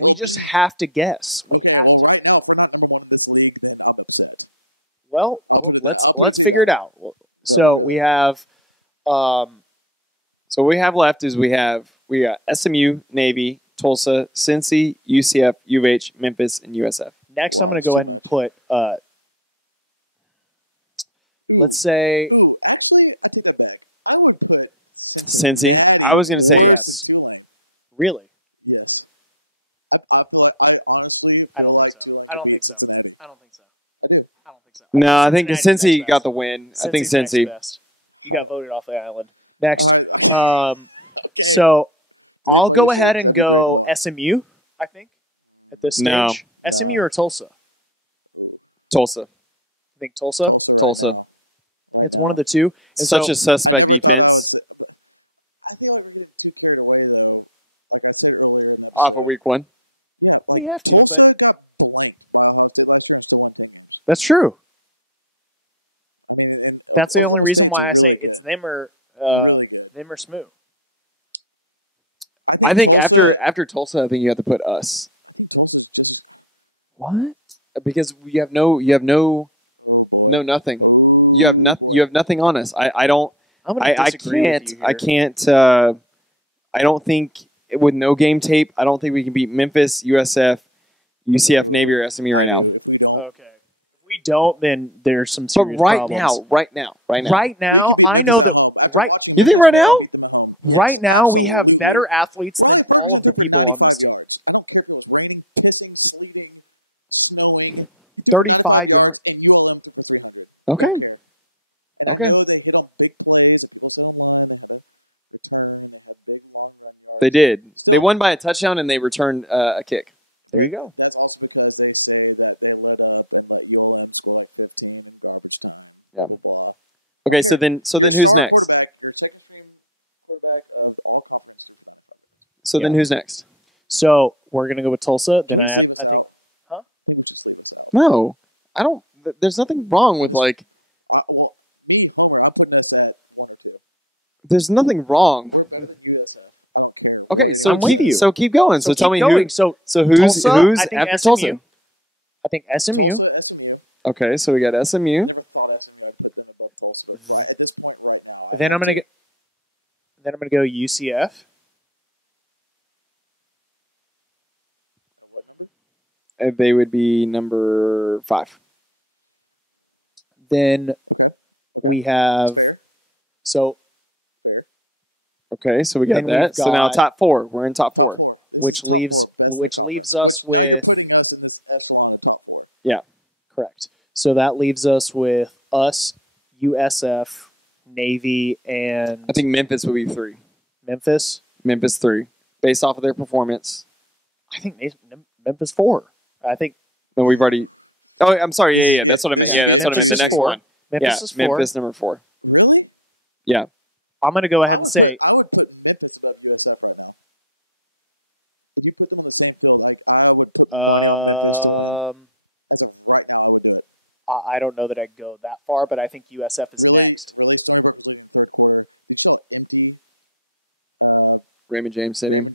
We just have to guess. We have to. Well, let's figure it out. So we have. So what we have left is we got SMU, Navy, Tulsa, Cincy, UCF, U of H, Memphis, and USF. Next, I'm going to go ahead and put. Let's say. Cincy. I was gonna say Yes. Really? I don't think so. I don't think so. I don't think so. I don't think so. No, I think Cincinnati's Cincy next got best. the win. I think Cincy's next Cincy. best. You got voted off the island. Next. So I'll go ahead and go SMU, I think, at this stage. No. SMU or Tulsa? Tulsa. I think Tulsa. Tulsa. It's one of the two. And Such so, a suspect defense. Off of week one. we have to, but that's true. That's the only reason why I say it's them or Smoo. I think after Tulsa, I think you have to put us. What? Because you have nothing. You have nothing on us. I don't. I'm going to I disagree can't. with you I here. can't. I don't think with no game tape. I don't think we can beat Memphis, USF, UCF, Navy, or SMU right now. Okay. If we don't, then there's some But serious right problems. now. Right now, I know that You think right now? right now we have better athletes than all of the people on this team. 35 yards. Okay. They did. They won by a touchdown and they returned a kick. There you go. Yeah. Okay. So then who's next? So then who's next? So we're gonna go with Tulsa. Then I think. Huh? No, I don't. There's nothing wrong with like. There's nothing wrong. Okay, so I'm with you. So keep going. So tell keep me going. who. So who's Tulsa, who's I think after SMU. Tulsa? I think SMU. Okay, so we got SMU. Then I'm gonna go UCF. And they would be number 5. Then we have Okay, so we got Then we've that. So now got- top 4. We're in top 4. which leaves us with correct. So that leaves us with us, USF, Navy, and I think Memphis would be 3. Memphis. Memphis 3, based off of their performance. I think Memphis 4. I think. No, we've already. Oh, I'm sorry. Yeah. That's what I meant. Yeah, that's what I meant. The next 4. one. Memphis is 4. Memphis number 4. Yeah. I'm going to go ahead and say. I don't know that I'd go that far, but I think USF is next. Raymond James Stadium.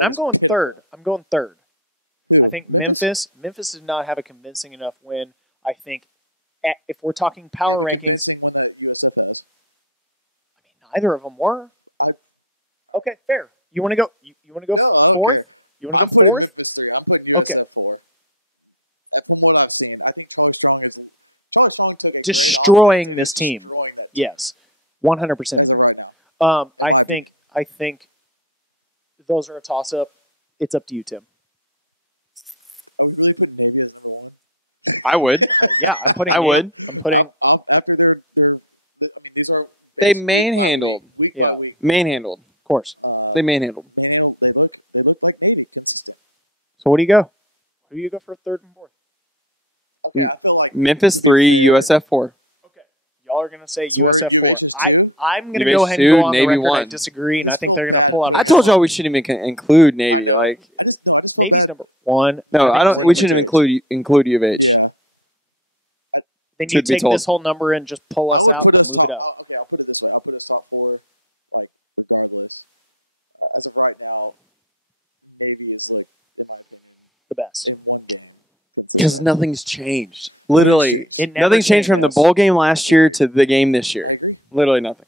I'm going third. I think Memphis did not have a convincing enough win. I think if we're talking power rankings, neither of them were. Okay, fair. You want to go? You want to go fourth? You want to go fourth? Okay. Destroying this team. Yes, 100% agree. I think those are a toss-up. It's up to you, Tim. I would. Yeah, I'm putting. I would. I'm putting. They manhandled. Yeah, Manhandled. of course. They manhandled. So what do you go? Who do you go for third and fourth? Memphis 3, USF 4. Okay, y'all are gonna say USF 4. I'm gonna UH go ahead and 2, go on Navy the record. I 1. disagree, and I think they're gonna pull out. I told y'all we shouldn't even include Navy. Like, Navy's number 1. no, I don't. we're We number shouldn't 2. include U of H. Then you Should be take told. this whole number and just pull us out and then move it up. The best. Because nothing's changed. Literally, It never nothing's changed from the changes. bowl game last year to the game this year. Literally nothing.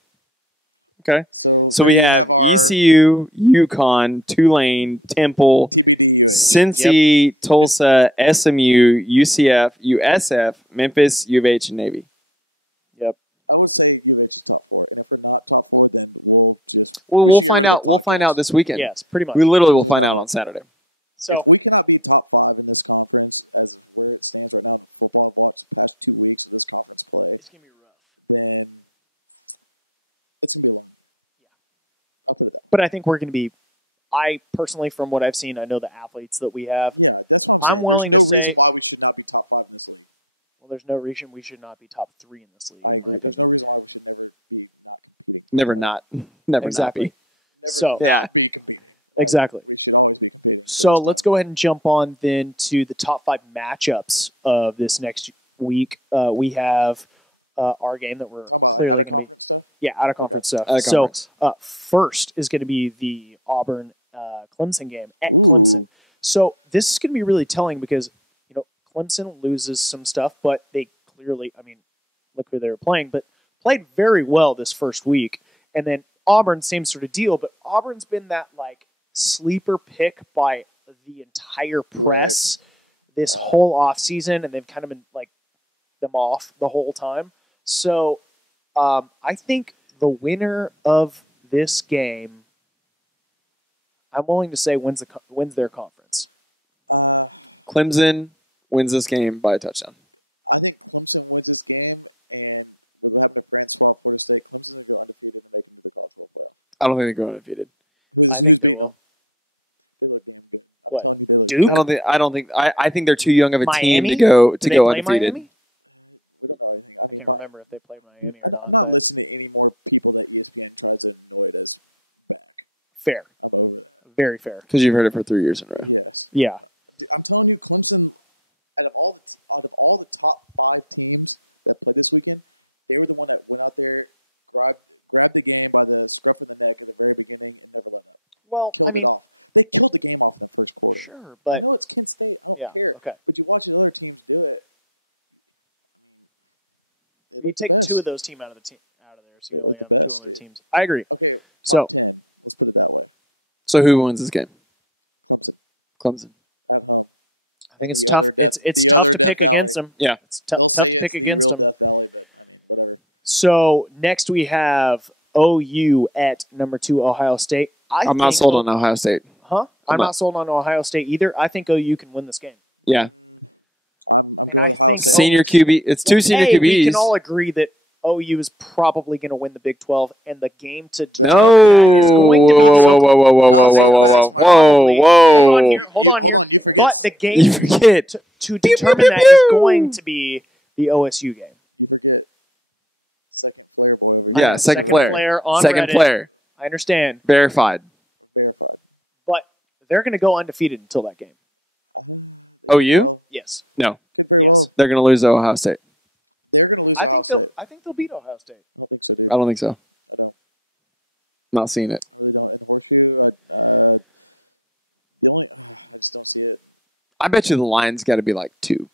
Okay, so we have ECU, Uconn, Tulane, Temple, Cincy, Tulsa, SMU, UCF, USF, Memphis, U of H, and Navy. Yep. Well, we'll find out. We'll find out this weekend. Yes, pretty much. We literally will find out on Saturday. So it's gonna be rough. But I think we're gonna be. I personally, from what I've seen, I know the athletes that we have. I'm willing to say. Well, there's no reason we should not be top 3 in this league, in my opinion. Never not. Never Exactly. not be. So Yeah. exactly. So let's go ahead and jump on then to the top 5 matchups of this next week. We have our game that we're clearly going to be, out of conference stuff. Out of conference. So first is going to be the Auburn Clemson game at Clemson. So this is going to be really telling because Clemson loses some stuff, but they clearly, look who they were playing, but played very well this first week. And then Auburn, same sort of deal, but Auburn's been that sleeper pick by the entire press this whole offseason, and they've kind of been them off the whole time. So I think the winner of this game, I'm willing to say wins their conference. Clemson wins this game by a touchdown. I don't think they're going undefeated. I think they will. What? Duke? I think they're too young of a team Miami? to go Do they go play undefeated. Miami? I can't remember if they played Miami or not, but fair. Very fair. Because you've heard it for 3 years in a row. Yeah. Well, sure, but yeah, okay. You take 2 of those teams out of there, so you only have 2 other teams. I agree. So who wins this game? Clemson. I think it's tough. It's tough to pick against them. Yeah. It's tough to pick against them. So next we have OU at number 2 Ohio State. I'm not sold on Ohio State. Huh? I'm not sold on Ohio State either. I think OU can win this game. Yeah. And I think Senior QB. It's two senior QBs. We can all agree that OU is probably going to win the Big 12, and the game to determine No. that is going to be Whoa. Hold on here. But the game You forget. to determine that is going to be the OSU game. Yeah, second player. On second Reddit. player. I understand. Verified. But they're going to go undefeated until that game. OU? Yes. No. Yes. They're going to lose to Ohio State. I think they'll beat Ohio State. I don't think so. Not seeing it. I bet you the line's got to be like 2.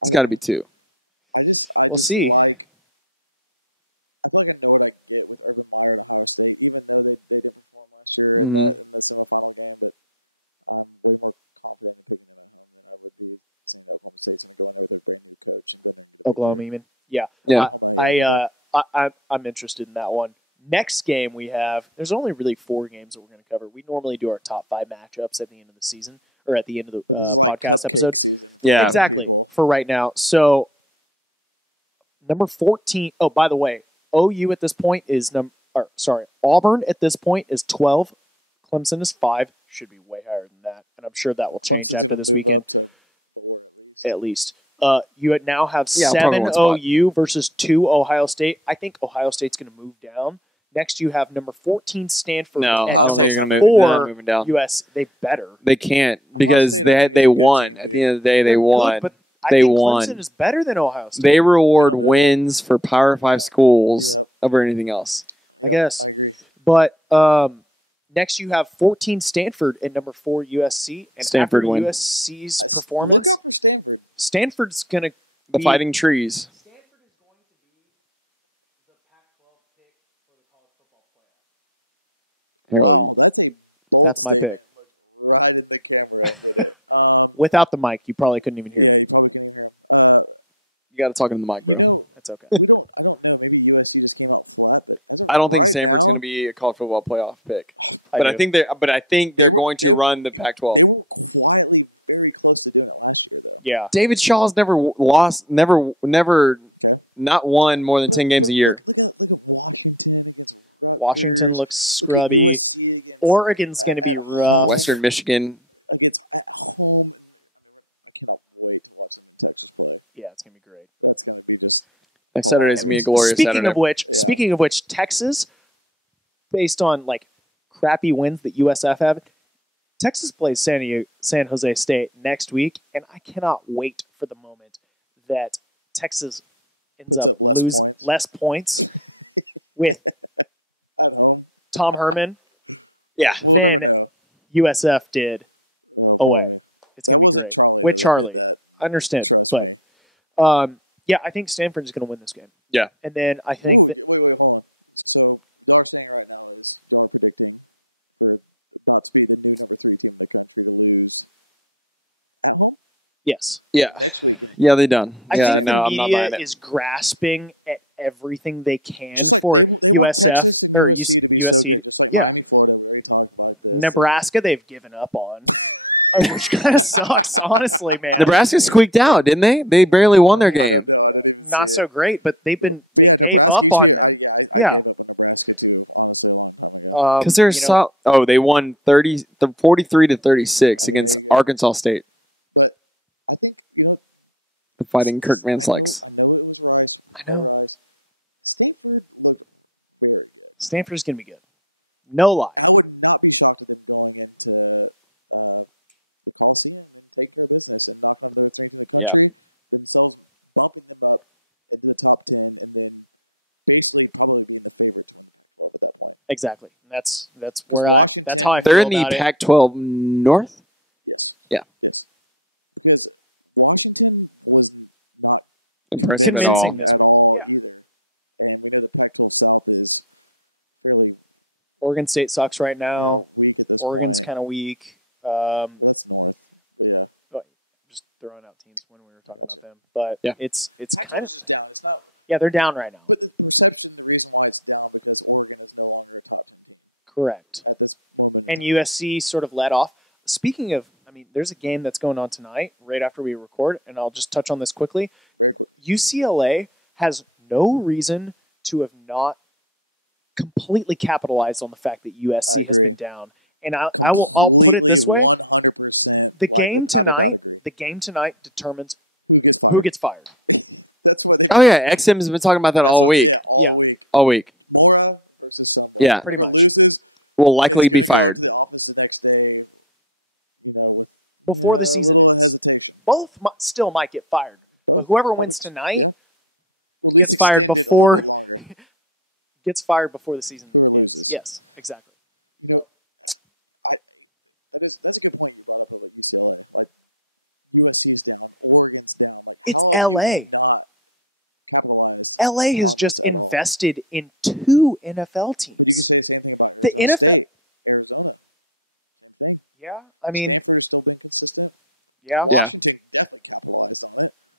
It's got to be 2. We'll see. Mm-hmm. Oklahoma, even. Yeah. Yeah. I'm interested in that one. Next game we have. There's only really 4 games that we're going to cover. We normally do our top 5 matchups at the end of the season or at the end of the podcast episode. Yeah. Exactly. For right now. So number 14. Oh, by the way, OU at this point is Auburn at this point is 12. Clemson is 5. Should be way higher than that, and I'm sure that will change after this weekend. At least. You now have 7 OU versus 2 Ohio State. I think Ohio State's going to move down. Next, you have number 14 Stanford. No, at I don't think they're going to move. 4 They're not moving down. US. They better. They can't because they won. At the end of the day, they won. Good, but I they think won. Clemson is better than Ohio State. They reward wins for Power 5 schools over anything else. I guess. But next, you have 14 Stanford at number 4 USC. And Stanford after win. USC's performance, Stanford's going to The Fighting Trees. Stanford is going to be the Pac-12 pick for the college football playoff. Harold, That's my pick. Without the mic, you probably couldn't even hear me. you got to talk into the mic, bro. That's okay. I don't think Stanford's going to be a college football playoff pick, but I think they're going to run the Pac-12. Yeah. David Shaw's never not won more than 10 games a year. Washington looks scrubby. Oregon's going to be rough. Western Michigan. Yeah, it's going to be great. Next Saturday is going to be a glorious Saturday. Speaking of which, Texas, based on like crappy wins that USF have, Texas plays San Jose State next week, and I cannot wait for the moment that Texas ends up lose less points with Tom Herman than USF did away. It's going to be great. With Charlie. I understand. But, yeah, I think Stanford is going to win this game. Yeah. And then I think that... Yes. Yeah. Yeah, they done. I yeah, think no, the I'm not media buying it. is grasping at everything they can for USF or USC. Yeah. Nebraska, they've given up on, which kind of sucks, honestly, man. Nebraska squeaked out, didn't they? They barely won their game. Not so great, but they gave up on them. Yeah. Because they're they won 43-36 against Arkansas State. The Fighting Kirk Manslikes. I know. Stanford's going to be good. No lie. Yeah. Exactly. That's how I feel They're in the about it. Pac-12 North? Yeah. Impressive at all. Convincing this week. Yeah. Oregon State sucks right now. Oregon's kind of weak. Just throwing out teams when we were talking about them, but it's kind of they're down right now. Correct. And USC sort of led off. Speaking of, I mean, there's a game that's going on tonight right after we record, and I'll just touch on this quickly. UCLA has no reason to have not completely capitalized on the fact that USC has been down. And I'll put it this way. The game tonight determines who gets fired. Oh, yeah. XM has been talking about that all week. Yeah. All week. Yeah. Pretty much. Will likely be fired. Before the season ends. Both still might get fired. But whoever wins tonight gets fired before the season ends. Yes, exactly. It's LA. LA has just invested in 2 NFL teams. The NFL. Yeah, I mean. Yeah. Yeah.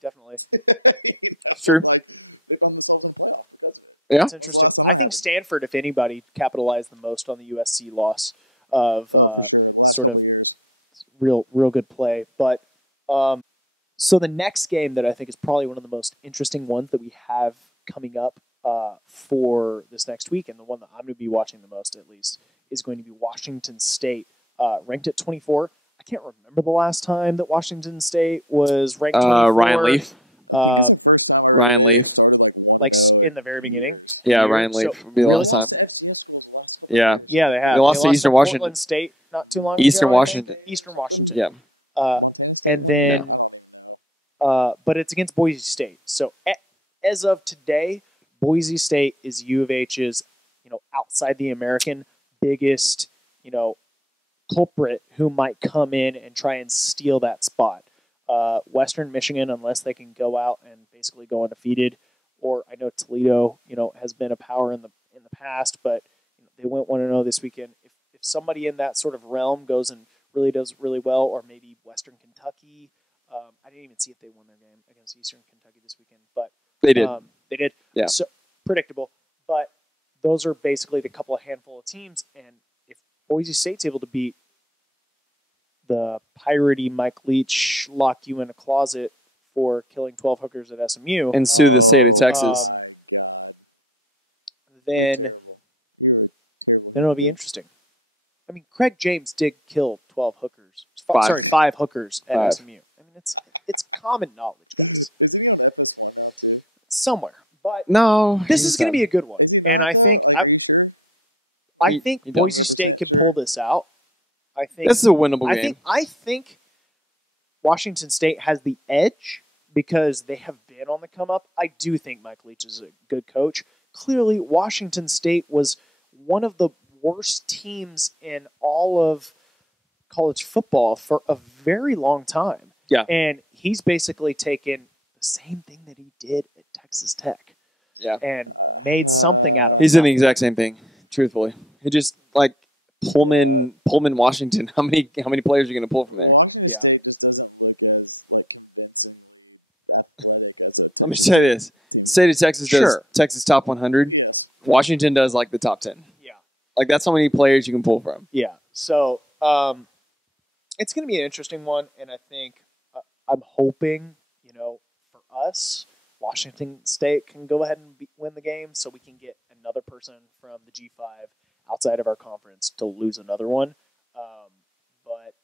Definitely. True. Yeah. That's interesting. I think Stanford, if anybody, capitalized the most on the USC loss of sort of real good play. But so the next game that I think is probably one of the most interesting ones that we have coming up for this next week, and the one that I'm going to be watching the most at least, is going to be Washington State, ranked at 24. I can't remember the last time that Washington State was ranked 24. Ryan Leaf. Ryan Leaf. Like in the very beginning. Yeah, Ryan Leaf would be the last time. Yeah. Yeah, they have. They lost to Eastern Washington. Portland State not too long Eastern ago. Washington. Eastern Washington. Yeah. And then, but it's against Boise State. So as of today, Boise State is U of H's, outside the American biggest, culprit who might come in and try and steal that spot. Western Michigan, unless they can go out and basically go undefeated, or I know Toledo, has been a power in the past, but they went 1-0 this weekend. If somebody in that sort of realm goes and really does really well, or maybe Western Kentucky, I didn't even see if they won their game against Eastern Kentucky this weekend, but they did. They did. Yeah. So predictable, but those are basically the handful of teams, and if Boise State's able to beat the piratey Mike Leach, lock you in a closet for killing 12 hookers at SMU, and sue the state of Texas, then it'll be interesting. I mean, Craig James did kill 12 hookers. 5 hookers at SMU. I mean, it's common knowledge, guys. Somewhere, but no, this is going to be a good one, and I think Boise State can pull this out. I think this is a winnable game. I think Washington State has the edge because they have been on the come up. I do think Mike Leach is a good coach. Clearly, Washington State was one of the worst teams in all of college football for a very long time. Yeah. And he's basically taken the same thing that he did at Texas Tech. Yeah. And made something out of it. He's doing the exact same thing, truthfully. He just, like, Pullman, Washington. How many players are you going to pull from there? Yeah. Let me say this. The state of Texas does Texas top 100. Washington does, like, the top 10. Yeah. Like, that's how many players you can pull from. Yeah. So, it's going to be an interesting one, and I think I'm hoping, for us, Washington State can go ahead and win the game so we can get another person from the G5 outside of our conference to lose another one. But,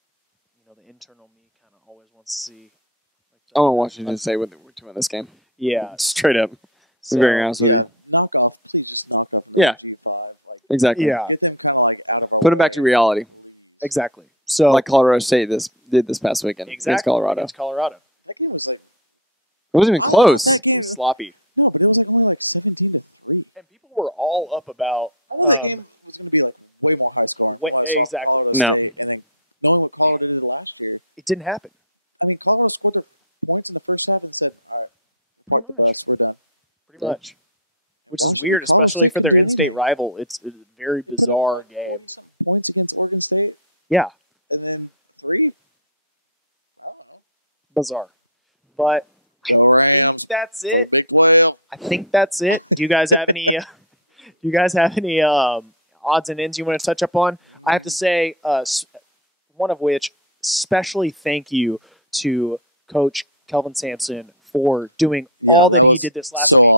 the internal me kind of always wants to see. I want Washington State to win this game. Yeah. Straight up. To be very honest with you. Yeah. Exactly. Yeah. Put them back to reality. Exactly. So, like Colorado State did this past weekend against Colorado. Against Colorado. It wasn't even close. It was sloppy. And people were all up about. Exactly. No. It didn't happen. Pretty much. Which is weird, especially for their in-state rival. It's a very bizarre game. Yeah. Bizarre. But I think that's it. Do you guys have any odds and ends you want to touch up on? I have to say, one of which, especially thank you to Coach Kelvin Sampson for doing all that he did this last week.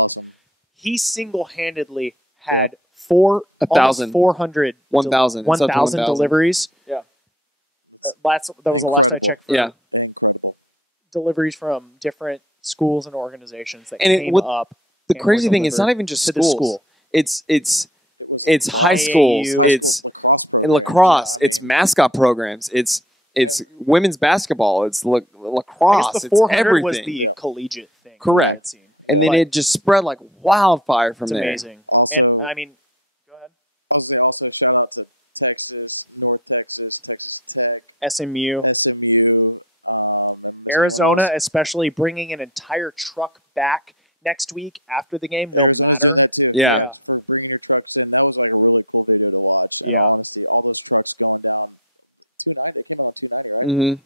He single-handedly had 1,000 deliveries. Yeah. That was the last I checked for Yeah. deliveries from different schools and organizations that And it- came what- up. The and crazy were thing, it's not delivered even just to the schools. school. It's high schools. AAU. It's in lacrosse. It's mascot programs. It's women's basketball. It's I lacrosse. guess the it's 400 everything. was the collegiate thing. Correct. I had seen. And then But it just spread like wildfire from It's there. amazing. And I mean, go ahead. Also, shout out to Texas, North Texas, Texas Tech, SMU, Arizona, especially bringing an entire truck back next week after the game, no matter. Yeah. Yeah. Mm-hmm.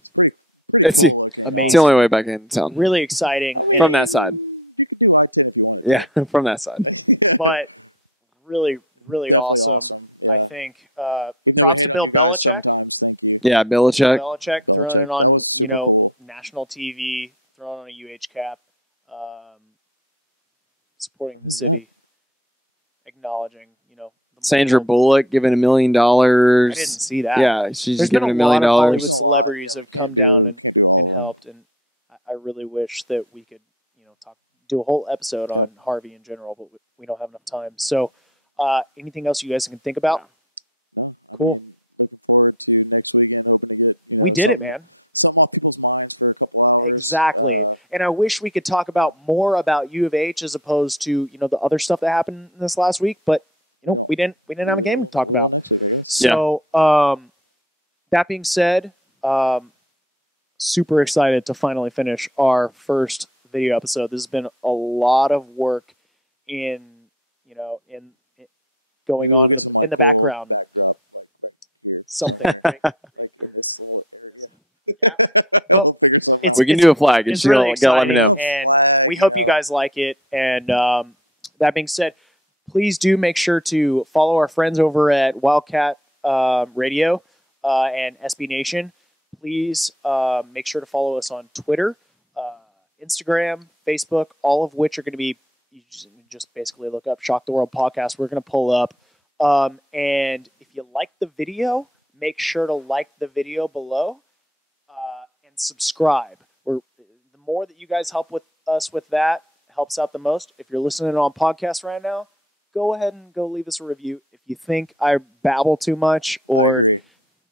It's the Amazing. only way back in town. Really exciting. And, From that side. Yeah, from that side. But really, really awesome. I think props to Bill Belichick. Yeah, Belichick. Belichick throwing it on, national TV, throwing on a UH cap, supporting the city, acknowledging, the Sandra Bullock giving $1 million. I didn't see that. Yeah, she's There's giving been $1 a lot million. of Hollywood celebrities have come down and helped, and I really wish that we could, do a whole episode on Harvey in general, but we don't have enough time. So, anything else you guys can think about? Cool. We did it, man. Exactly. And I wish we could talk about more about U of H as opposed to, the other stuff that happened this last week, but we didn't have a game to talk about. So, that being said, super excited to finally finish our first video episode. This has been a lot of work in going on in the background. Something. Right? But We can do a flag. It's Just gotta- really gotta let me exciting, know. and we hope you guys like it. And that being said, please do make sure to follow our friends over at Wildcat Radio and SB Nation. Please make sure to follow us on Twitter, Instagram, Facebook, all of which are going to be, you just basically look up Shock the World Podcast. We're going to pull up. And if you like the video, make sure to like the video below and subscribe. The more that you guys help with us with that, helps out the most. If you're listening on podcast right now, go ahead and go leave us a review. If you think I babble too much or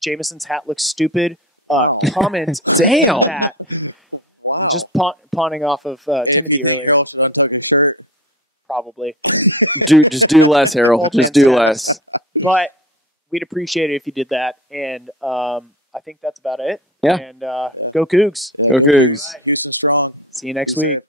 Jameson's hat looks stupid, comment Damn. that. Just pawning off of Timothy earlier. Probably. Just do less, Harold. Old Just man do status. less. But we'd appreciate it if you did that. And I think that's about it. Yeah. And go Cougs. Go Cougs. See you next week.